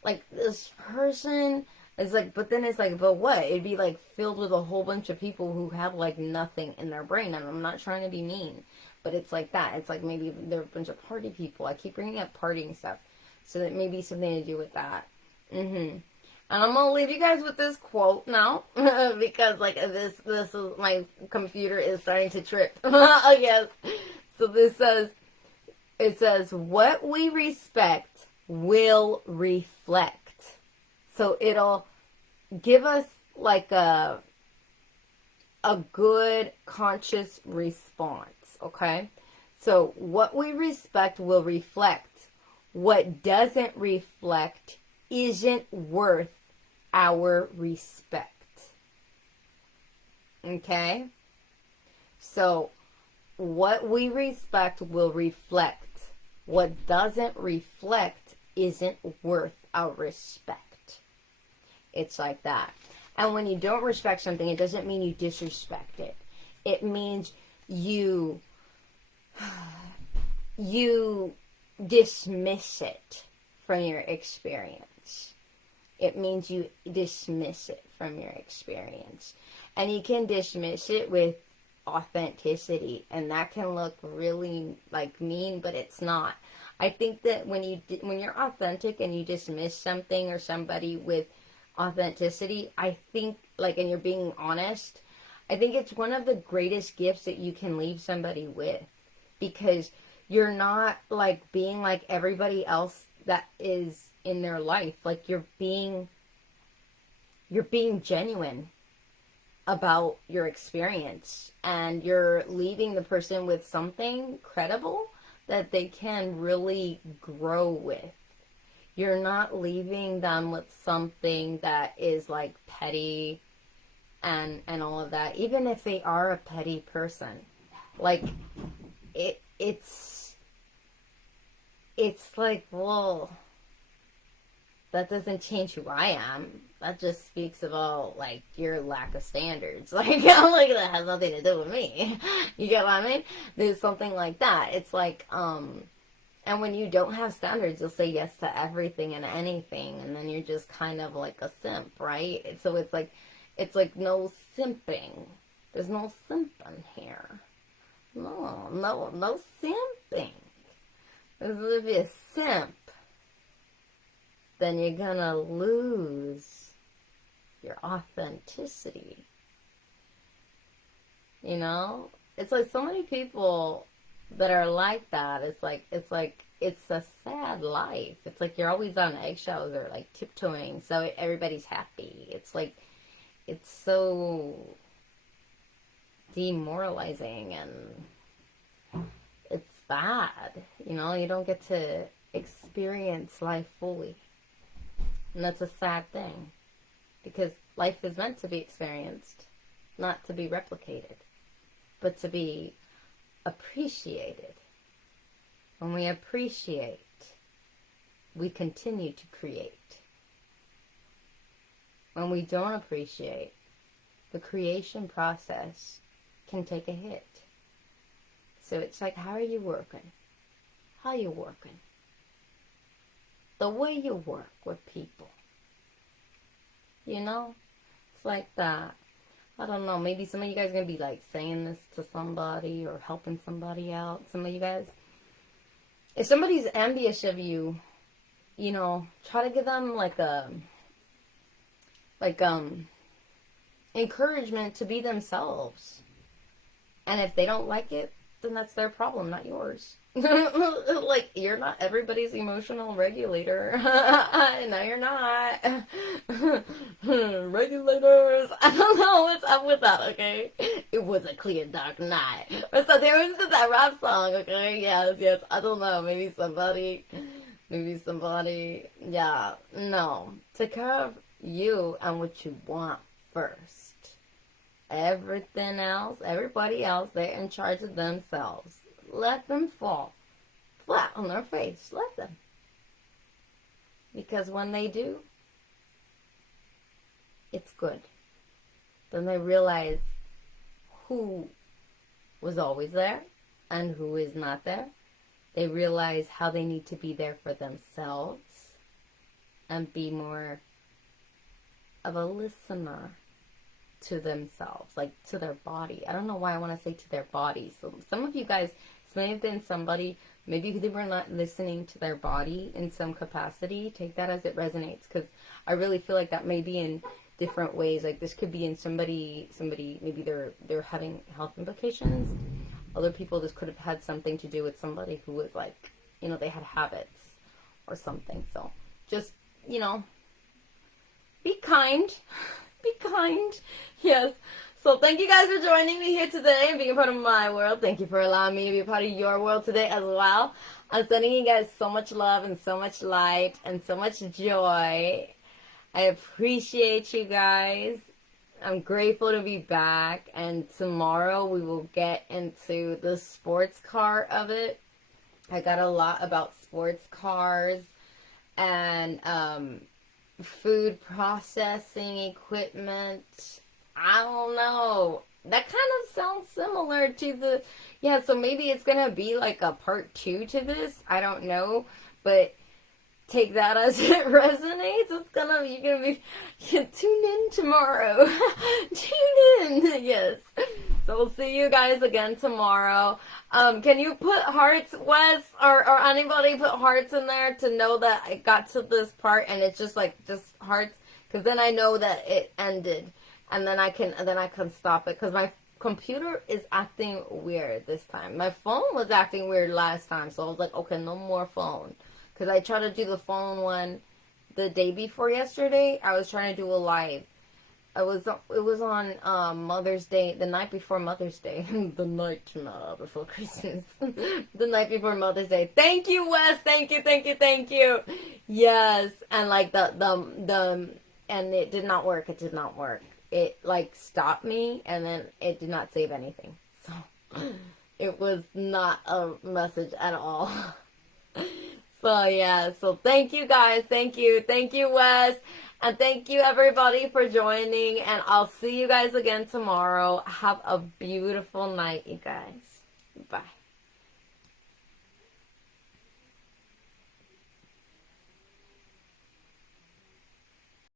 Like this person is like, but then it's like, but what? It'd be like filled with a whole bunch of people who have like nothing in their brain. And I'm not trying to be mean, but it's like that. It's like maybe they're a bunch of party people. I keep bringing up partying stuff, so that may be something to do with that. And I'm gonna leave you guys with this quote now, because like this is, my computer is starting to trip. Yes. So it says, what we respect will reflect. So it'll give us like a good conscious response, okay? So what we respect will reflect. What doesn't reflect isn't worth our respect. Okay? So what we respect will reflect. What doesn't reflect isn't worth our respect. It's like that. And when you don't respect something, it doesn't mean you disrespect it. It means you dismiss it from your experience. It means you dismiss it from your experience. And you can dismiss it with authenticity, and that can look really like mean, but it's not. I think that when you're authentic and you dismiss something or somebody with authenticity, I think, like, and you're being honest, I think it's one of the greatest gifts that you can leave somebody with, because you're not like being like everybody else that is in their life. Like, you're being genuine about your experience, and you're leaving the person with something credible that they can really grow with. You're not leaving them with something that is like petty and all of that, even if they are a petty person. Like, it's like, well, that doesn't change who I am. That just speaks about, like, your lack of standards. Like, I'm like, that has nothing to do with me. You get what I mean? There's something like that. It's like, and when you don't have standards, you'll say yes to everything and anything, and then you're just kind of like a simp, right? So it's like no simping. There's no simping here. No simping. Because if you're a simp, then you're gonna lose your authenticity. You know? It's like so many people that are like that. It's a sad life. It's like you're always on eggshells or like tiptoeing so everybody's happy. It's like, it's so demoralizing and it's bad. You know, you don't get to experience life fully. And that's a sad thing, because life is meant to be experienced, not to be replicated, but to be appreciated. When we appreciate, we continue to create. When we don't appreciate, the creation process can take a hit. So it's like, how are you working? How are you working? The way you work with people. You know? It's like that. I don't know, maybe some of you guys are going to be like saying this to somebody or helping somebody out. Some of you guys, if somebody's envious of you, you know, try to give them encouragement to be themselves. And if they don't like it, then that's their problem, not yours. Like, you're not everybody's emotional regulator. No, you're not. Regulators. I don't know what's up with that, okay? It was a clear dark night. Or so there was that rap song, okay? Yes. I don't know. Maybe somebody. Yeah. No. Take care of you and what you want first. Everything else, everybody else, they're in charge of themselves. Let them fall flat on their face. Let them. Because when they do, it's good. Then they realize who was always there and who is not there. They realize how they need to be there for themselves and be more of a listener to themselves, like to their body. I don't know why I want to say to their body. So some of you guys, this may have been somebody, maybe they were not listening to their body in some capacity. Take that as it resonates, because I really feel like that may be in different ways. Like, this could be in somebody maybe they're having health implications. Other people, this could have had something to do with somebody who was like, you know, they had habits or something. So just, you know, be kind. Be kind. Yes. So thank you guys for joining me here today and being a part of my world. Thank you for allowing me to be a part of your world today as well. I'm sending you guys so much love and so much light and so much joy. I appreciate you guys. I'm grateful to be back, and tomorrow we will get into the sports car of it. I got a lot about sports cars and food processing equipment. I don't know. That kind of sounds similar to the, yeah, so maybe it's gonna be like a part 2 to this. I don't know, but take that as it resonates. You're gonna be, you tune in tomorrow. Tune in, yes. So we'll see you guys again tomorrow. Can you put hearts, Wes, or anybody put hearts in there to know that I got to this part and it's just like, just hearts? Because then I know that it ended, and then I can stop it, because my computer is acting weird this time. My phone was acting weird last time, so I was like, okay, no more phone. Because I tried to do the phone one the day before yesterday. I was trying to do a live. It was on Mother's Day, the night before Mother's Day. The night before Christmas. The night before Mother's Day. Thank you, Wes. Thank you. Yes. And like and it did not work. It did not work. It like stopped me, and then it did not save anything. So it was not a message at all. So yeah, so thank you guys, thank you Wes, and thank you everybody for joining, and I'll see you guys again tomorrow. Have a beautiful night, you guys. Bye.